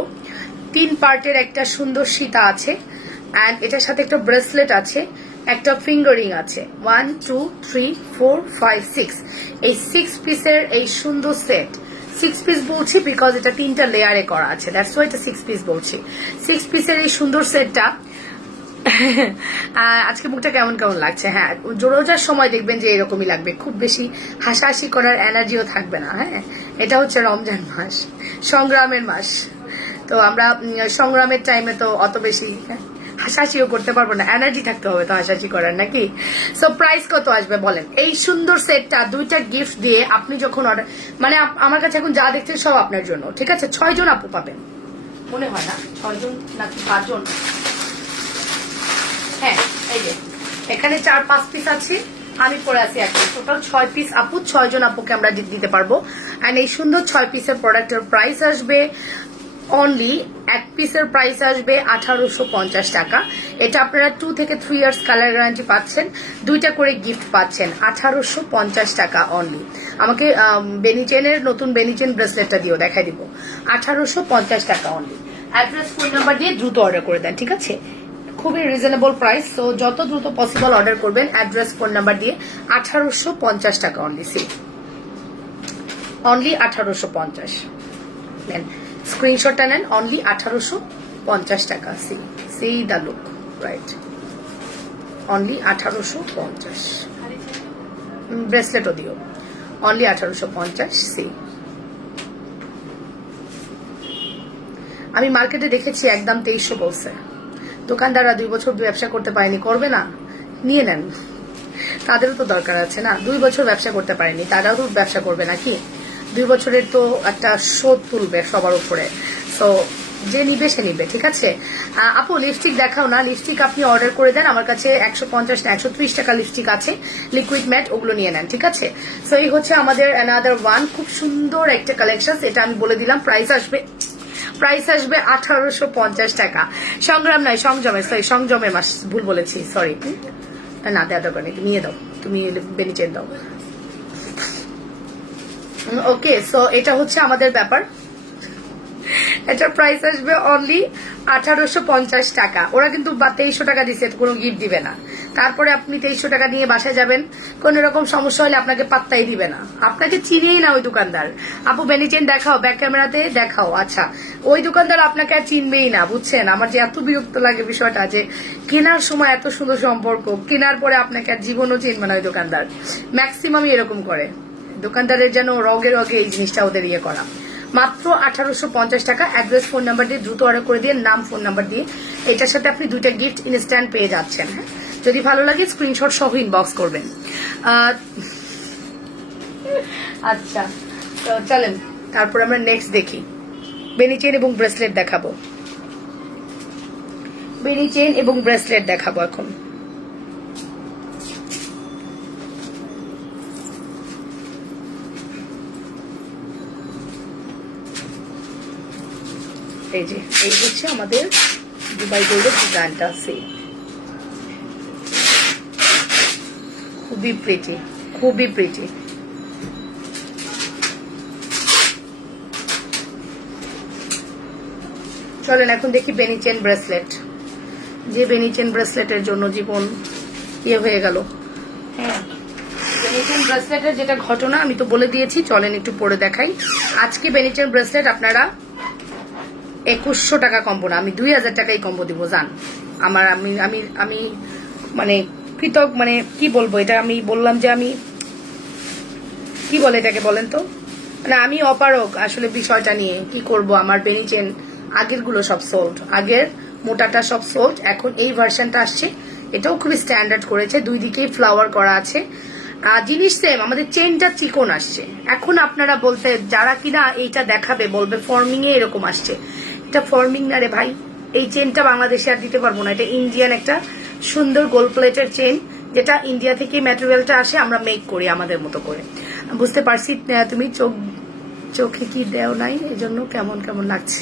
3 পার্টের একটা সুন্দর সীতা আছে, অ্যান্ড এটার সাথে একটা ব্রেসলেট আছে, একটা ফিঙ্গারিং আছে। 1 2 3 4 5 6, এই 6 পিসের এই সুন্দর সেট। 6 পিস বলছি বিকজ এটা 3টা লেয়ারে করা আছে, দ্যাটস ওয়াই এটা 6 পিস বলছি। 6 পিসের এই সুন্দর সেটটা, আজকে মুখটা কেমন কেমন লাগছে, হ্যাঁ। রোজার সময় দেখবেন যে এরকমই লাগবে, খুব বেশি হাসাহাসি করার এনার্জিও থাকবে না, হ্যাঁ। এটা হচ্ছে রমজান মাস, সংগ্রামের মাস। তো আমরা সংগ্রামের টাইমে তো অত বেশি হাসাহাসিও করতে পারবো না, এনার্জি থাকতে হবে তো হাসাহাসি করার, নাকি। সো প্রাইস কত আসবে বলেন? এই সুন্দর সেটটা 2টা গিফট দিয়ে আপনি যখন অর্ডার, মানে আমার কাছে এখন যা দেখছেন সব আপনার জন্য, ঠিক আছে। 6 জন আপু পাবেন, মনে হয় না 6 জন নাকি 5 জন, হ্যাঁ। এই যে এখানে 4-5 পিস আছে, আমি পরে আছি একটা, টোটাল 6 পিস আপু, 6 জন আপুকে আমরা দিতে পারবো। অ্যান্ড এই সুন্দর 6 পিসের প্রোডাক্টের প্রাইস আসবে অনলি, এক পিসের প্রাইস আসবে 1850 টাকা। এটা আপনারা 2 থেকে 3 ইয়ার্স কালার গ্যারান্টি পাচ্ছেন, 2টা করে গিফট পাচ্ছেন, 1850 টাকা অনলি। আমাকে বেনিচেনের নতুন বেনিচেন ব্রেসলেটটা দিও, দেখাই দিব, 1850 টাকা অনলি। অ্যাড্রেস, ফোন নাম্বার দিয়ে দ্রুত অর্ডার করে দেন, ঠিক আছে। খুবই রিজনেবল প্রাইস, সো যত দ্রুত পসিবল অর্ডার করবেন, অ্যাড্রেস, ফোন নাম্বার দিয়ে। 1850 টাকা অনলি, অনলি 1850 নেন, স্ক্রিনশটটা নেন, অনলি 1850 টাকা। C the look, right, only 1850। ব্রেসলেটও দিও, অনলি 1850। আমি মার্কেটে দেখেছি একদম 2300 বলছে, দোকানদাররা 2 বছর ব্যবসা করতে পারেনি, করবে না, নিয়ে নেন, তাদেরও তো দরকার আছে না, 2 বছর ব্যবসা করতে পারেনি, তারাও তো ব্যবসা করবে নাকি? 2 বছরের তো একটা শোধ তুলবে সবার উপরে। সো যে নিবে সে নিবে, ঠিক আছে? আপু লিপস্টিক দেখাও না, লিপস্টিক আপনি অর্ডার করে দেন, আমার কাছে 150 না 130 টাকা লিপস্টিক আছে লিকুইড ম্যাট, ওগুলো নিয়ে নেন, ঠিক আছে? সো এই হচ্ছে আমাদের অ্যানাদার ওয়ান, খুব সুন্দর একটা কালেকশন। এটা আমি বলে দিলাম, প্রাইস আসবে 1850 টাকা। সংগ্রাম নয়, সংযমে, সরি সংযমে মাস, ভুল বলেছি, সরি। না দেওয়া দরকার নেই, নিয়ে দাও, তুমি বেনিচেন দাও। ওকে, সো এটা হচ্ছে আমাদের ব্যাপার। এটার প্রাইস আসবে অনলি 1850 টাকা। ওরা কিন্তু 2300 টাকা দিচ্ছে, কোনো গিফট দিবে না। তারপরে আপনি 2300 টাকা নিয়ে বাসায় যাবেন, কোন রকম সমস্যা হলে আপনাকে পাত্তাই দিবে না, আপনাকে চিনেই না ওই দোকানদার। আপু বেনিচেন দেখাও, ব্যাক ক্যামেরাতে দেখাও। আচ্ছা, ওই দোকানদার আপনাকে আর চিনবেই না, বুঝছেন? আমার যে এত বিরক্ত লাগে বিষয়টা, যে কেনার সময় এত সুন্দর সম্পর্ক, কেনার পরে আপনাকে আর জীবনও চিনবে না ওই দোকানদার। ম্যাক্সিমামই এরকম করে দোকানদারের, যেন রগে রগে এই জিনিসটা ওদের ইয়ে করা। মাত্র 1850 টাকা। অ্যাড্রেস, ফোন নাম্বার দিয়ে দ্রুত অর্ডার করে দিয়ে, নাম ফোন নাম্বার দিয়ে। এটার সাথে আপনি 2টা গিফট ইনস্ট্যান্ট পেয়ে যাচ্ছেন। হ্যাঁ, যদি ভালো লাগে স্ক্রিনশট সহ ইনবক্স করবেন। আচ্ছা, তো চলেন তারপর আমরা নেক্সট দেখি। বেনি চেন এবং ব্রেসলেট দেখাবো, বেনি চেন এবং ব্রেসলেট দেখাবো এখন। এই যে এই হচ্ছে আমাদের দুবাই গোল্ডের ডিজাইনটা আছে, খুবই প্রিটি, খুবই প্রিটি। চলেন এখন দেখি বেনি চেন ব্রেসলেট, যে বেনি চেন ব্রেসলেটের জন্য জীবন ইয়ে হয়ে গেল। হ্যাঁ, বেনি চেন ব্রেসলেটের যেটা ঘটনা আমি তো বলে দিয়েছি, চলেন একটু পরে দেখাই। আজকে বেনি চেন ব্রেসলেট আপনারা 2100 টাকা কম্বো না, আমি 2000 টাকাই কম্বো দিব, জান। আমার আমি আমি আমি মানে কৃতজ্ঞ, মানে কি বলবো এটা, আমি বললাম যে আমি কি বলে এটাকে বলেন তো, মানে আমি অপারগ আসলে বিষয়টা নিয়ে। কি করব, আমার বেনি চেন আগের গুলো সব সোল্ড, আগের মোটাটা সব সোল্ড, এখন এই ভার্সনটা আসছে, এটাও খুবই স্ট্যান্ডার্ড করেছে, 2 দিকেই ফ্লাওয়ার করা আছে। জিনিস সেম, আমাদের চেনটা চিকন আসছে। এখন আপনারা বলতে, যারা কিনা এইটা দেখাবে বলবে ফর্মিং এ এরকম আসছে, এটা ফর্মিং না রে ভাই, এই চেনটা বাংলাদেশে আর দিতে পারবো না। এটা ইন্ডিয়ান একটা সুন্দর গোল্ড প্লেটের চেন, যেটা ইন্ডিয়া থেকে ম্যাটেরিয়ালটা আসে, আমরা মেক করি আমাদের মতো করে। বুঝতে পারছি তুমি চোখে কি দেও নাই, এই জন্য কেমন কেমন লাগছে।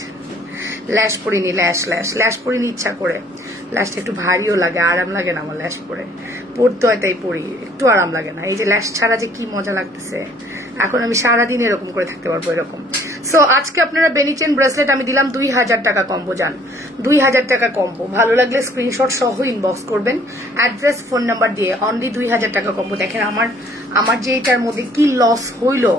ল্যাশ পরিনি, ল্যাশ পরিনি ইচ্ছা করে। ল্যাশটা একটু ভারীও লাগে, আরাম লাগে না আমার ল্যাশ পরে, পড়তে হয় তাই পরি, একটু আরাম লাগে না। এই যে ল্যাশ ছাড়া যে কি মজা লাগতেছে, এখন আমি সারাদিন এরকম করে থাকতে পারবো এরকম। সো আজকে আপনারা বেনি চেন ব্রেসলেট আমি দিলাম 2000 টাকা কম্বো, যান 2000 টাকা কম্বো। ভালো লাগলে স্ক্রিনশট সহ ইনবক্স করবেন, অ্যাড্রেস ফোন নাম্বার দিয়ে। অনলি 2000 টাকা কম্বো। দেখেন আমার যে এটার মধ্যে কি লস হইলো,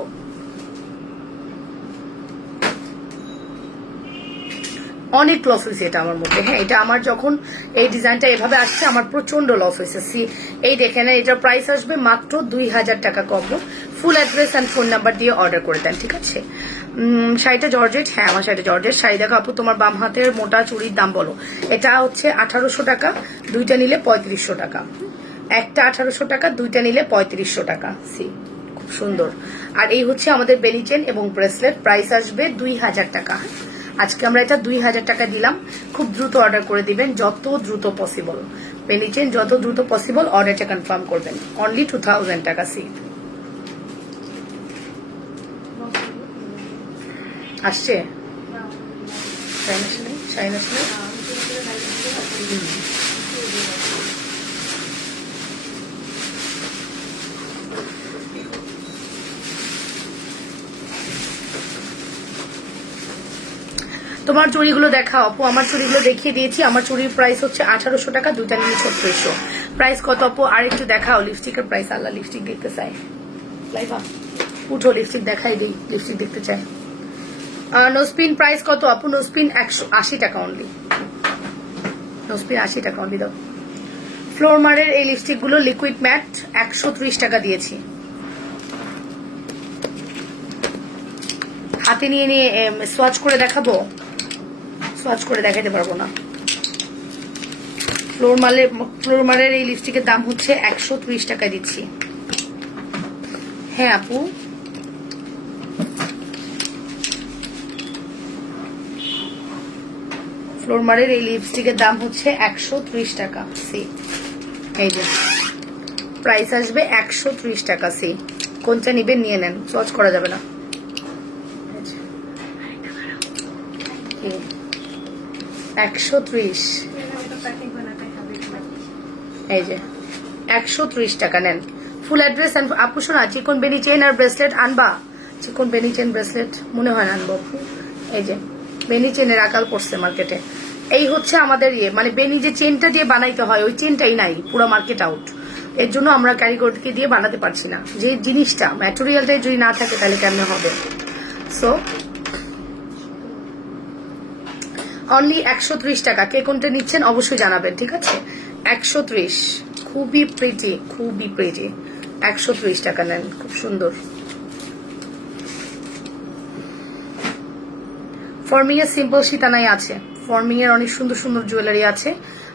অনেক লস হয়েছে এটা আমার মধ্যে। হ্যাঁ, এটা আমার যখন এই ডিজাইনটা এভাবে আসছে আমার প্রচন্ড লস হয়েছে। এই দেখেন, এটার প্রাইস আসবে মাত্র 2000 টাকা combo. Full address and phone number দিয়ে অর্ডার করে দেন, ঠিক আছে? শাড়িটা জর্জেট, হ্যাঁ আমার শাড়িটা জর্জেট। শাড়ি দেখো আপু, তোমার বাম হাতের মোটা চুড়ির দাম বলো। এটা হচ্ছে 1800 টাকা, 2টা নিলে 3500 টাকা। একটা 1800 টাকা, 2টা নিলে 3500 টাকা। খুব সুন্দর। আর এই হচ্ছে আমাদের বেনি চেন এবং ব্রেসলেট, প্রাইস আসবে 2000 টাকা। আজকে আমরা এটা 2000 টাকা দিলাম। খুব দ্রুত অর্ডার করে দিবেন, যত দ্রুত পসিবল। বেনি চেন যত দ্রুত পসিবল অর্ডারটা কনফার্ম করবেন। অনলি 2000 টাকা। আসছে তোমার চুড়িগুলো দেখাও আপু। আমার চুড়িগুলো দেখিয়ে দিয়েছি। আমার চুড়ির প্রাইস হচ্ছে 1800 টাকা, 2টা নিলে 3600। প্রাইস কত আপু? আর একটু দেখাও লিপস্টিকের প্রাইস। আল্লাহ, লিপস্টিক দেখতে চাই। লাইভা উঠো, লিপস্টিক দেখাই দিই, লিপস্টিক দেখতে চাই। নোসপিন প্রাইস কত আপু? নোসপিন 180 টাকা অনলি। নোসপিন 80 টাকা অনলি দাও। ফ্লোরমারের এই লিপস্টিক গুলো লিকুইড ম্যাট 130 টাকা দিয়েছি। হাতে নিয়ে নিয়ে সোয়াচ করে দেখাবো, সোয়াচ করে দেখাতে পারবো না। ফ্লোরমালের এই লিপস্টিকের দাম হচ্ছে 130 টাকা দিচ্ছি। হ্যাঁ আপু, ফ্লোরমালের এই লিপস্টিকের দাম হচ্ছে 130 টাকা। সি এই যে প্রাইস আসবে 130 টাকা। সি কোনটা নিবেন নিয়ে নেন, সহজ করা যাবে না। 130, এই যে 130 টাকা নেন। Full address. আপু শোনা, চিকন বেনি চেন আর ব্রেসলেট আনবা? চিকন বেনি চেন ব্রেসলেট মনে হয় না আনবো আপু। এই যে বেনি চেনের আকাল পড়ছে মার্কেটে। এই হচ্ছে আমাদের মানে বেনি যে চেনটা দিয়ে বানাইতে হয় ওই চেনটাই নাই, পুরো মার্কেট আউট। এর জন্য আমরা কারিগরকে দিয়ে বানাতে পারছি না। যে জিনিসটা ম্যাটেরিয়ালটাই যদি না থাকে তাহলে কেমনে হবে। সো অনলি 130 টাকা। কে কোনটা নিচ্ছেন অবশ্যই জানাবেন, ঠিক আছে? 130, খুবই প্রিটি, খুবই প্রিটি। 130 টাকা নেন, খুব সুন্দর। ফর্মিং এর সিম্পল সীতানাই আছে, ফর্মিং এর অনেক সুন্দর সুন্দর জুয়েলারি আছে।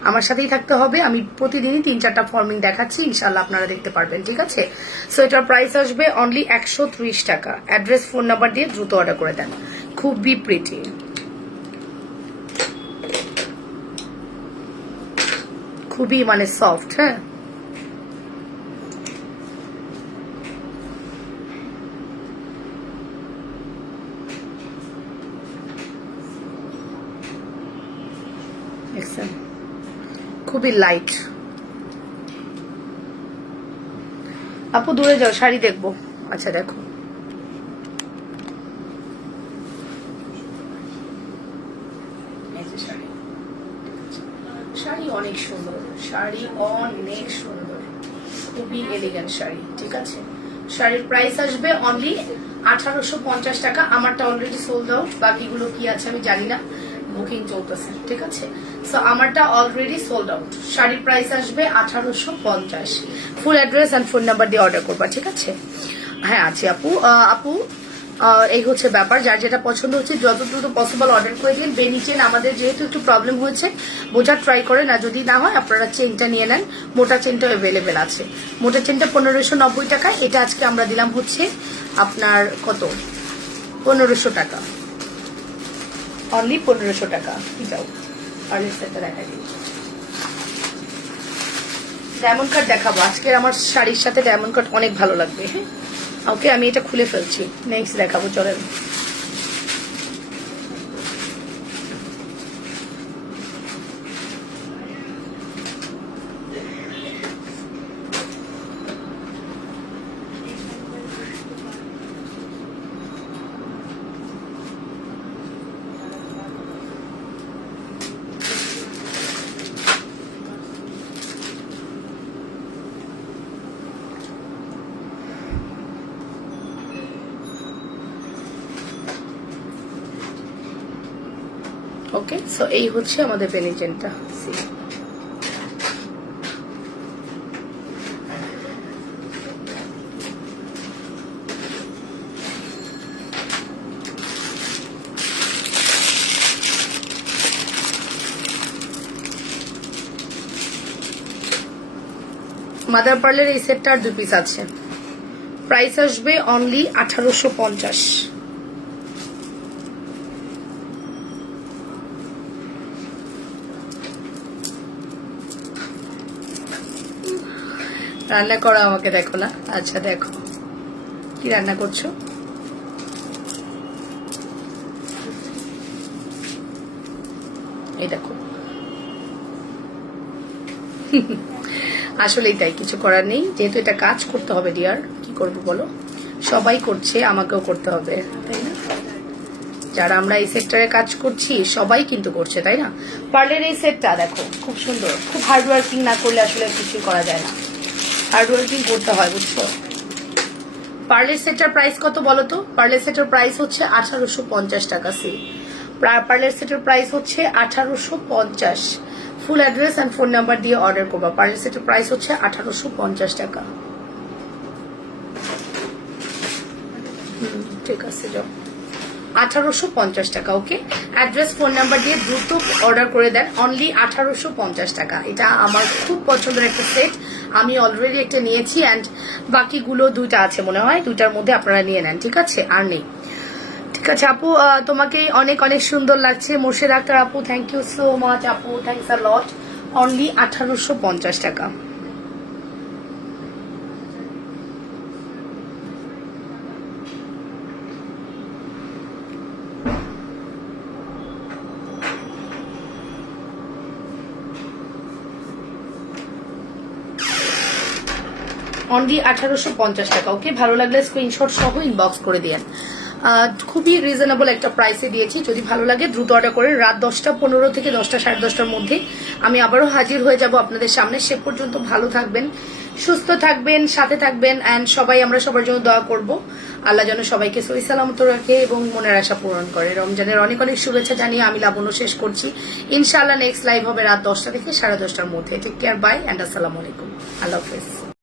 আমার সাথেই থাকতে হবে, আমি প্রতিদিনই 3-4টা ফর্মিং দেখাচ্ছি, ইনশাল্লাহ আপনারা দেখতে পারবেন, ঠিক আছে? সো এটার প্রাইস আসবে অনলি 130 টাকা। অ্যাড্রেস ফোন নাম্বার দিয়ে দ্রুত অর্ডার করে দেন। খুবই প্রিটি, খুবই মানে সফট। হ্যাঁ, খুবই লাইট। আপু দূরে যাও, শাড়ি দেখবো। আচ্ছা দেখো, শাড়ি অনেক সুন্দর, শাড়ি অনেক সুন্দর, খুবই এলিগেন্ট শাড়ি, ঠিক আছে? শাড়ির প্রাইস আসবে অনলি 1850 টাকা। আমারটা অলরেডি সোল্ড আউট, বাকিগুলো কি আছে আমি জানি না, বুকিং চলতেছে, ঠিক আছে? সো আমারটা অলরেডি সোল্ড আউট। শাড়ির প্রাইস আসবে 1850। Full address and phone number দিয়ে অর্ডার করবা, ঠিক আছে? হ্যাঁ আছে আপু। আপু এই হচ্ছে ব্যাপার, যার যেটা পছন্দ হচ্ছে যত দ্রুত পসিবল অর্ডার করে দিন। বেনি চেন আমাদের যেহেতু একটু প্রবলেম হয়েছে, বোঝার ট্রাই করেন, আর যদি না হয় আপনারা চেনটা নিয়ে নেন। মোটা চেনটা অ্যাভেলেবেল আছে। মোটা চেনটা 1590 টাকা। এটা আজকে আমরা দিলাম হচ্ছে আপনার কত, 1500 টাকা, অনলি 1500 টাকা। যাও ডায়মন্ড কাট দেখাবো আজকে। আমার শাড়ির সাথে ডায়মন্ড কাট অনেক ভালো লাগবে। হ্যাঁ ওকে, আমি এটা খুলে ফেলছি, নেক্সট দেখাবো, চলেন। ওকে, সো এই হচ্ছে আমাদের বেনি চেনটা। মাদার পার্লের এই সেটটার 2 পিস আছে। প্রাইস আসবে অনলি 1850। রান্না করা আমাকে দেখো না? আচ্ছা দেখো কি রান্না করছো। এই দেখো, আসলেই তাই, কিছু করার নেই, যেহেতু এটা কাজ করতে হবে ডিয়ার, কি করবো বলো? সবাই করছে, আমাকেও করতে হবে, তাই না? যারা আমরা এই সেক্টরে কাজ করছি সবাই কিন্তু করছে, তাই না? পার্লের এই সেটটা দেখো খুব সুন্দর, খুব হার্ড ওয়ার্কিং না করলে আসলে কিছু করা যায় না, হার্ড ওয়ার্কিং করতে হয়, বুঝছো? পার্লের সেটটার প্রাইস কত বলো তো? পার্লের সেটের প্রাইস হচ্ছে 1850 টাকা। সি পার্লের সেটের প্রাইস হচ্ছে 1850। Full address and phone number দিয়ে অর্ডার করবা। পার্লের সেটের প্রাইস হচ্ছে 1850 টাকা। ঠিক আছে, যাও। 1850 টাকা। ওকে, অ্যাড্রেস ফোন নাম্বার দিয়ে দ্রুত অর্ডার করে দেন। অনলি 1850 টাকা। এটা আমার খুব পছন্দের একটা সেট, আমি অলরেডি একটা নিয়েছি অ্যান্ড বাকিগুলো দুইটা আছে মনে হয়, দুইটার মধ্যে আপনারা নিয়ে নেন, ঠিক আছে? আর নেই। ঠিক আছে আপু, তোমাকে অনেক অনেক সুন্দর লাগছে। মোর্শেদ আক্তার আপু, থ্যাংক ইউ সো মাচ আপু, থ্যাংকস আ লট। অনলি 1850 টাকা। অনলি 1850 টাকা। ওকে, ভালো লাগলে স্ক্রিনশট সহ ইনবক্স করে দিয়েন। খুবই রিজনেবল একটা প্রাইসে দিয়েছি, যদি ভালো লাগে দ্রুত অর্ডার করেন। রাত 10:15 থেকে 10:10:30 মধ্যে আমি আবারও হাজির হয়ে যাব আপনাদের সামনে। সে পর্যন্ত ভালো থাকবেন, সুস্থ থাকবেন, সাথে থাকবেন অ্যান্ড সবাই আমরা সবার জন্য দোয়া করব আল্লাহ যেন সবাইকে সহি সালামত রাখে এবং মনের আশা পূরণ করে। রমজানের অনেক অনেক শুভেচ্ছা জানিয়ে আমি লাবণ্য শেষ করছি। ইনশাআল্লাহ নেক্সট লাইভ হবে রাত 10টা থেকে 10:30 মধ্যে। টেক কেয়ার, বাই অ্যান্ড আসসালামু আলাইকুম, আল্লাহ হাফেজ।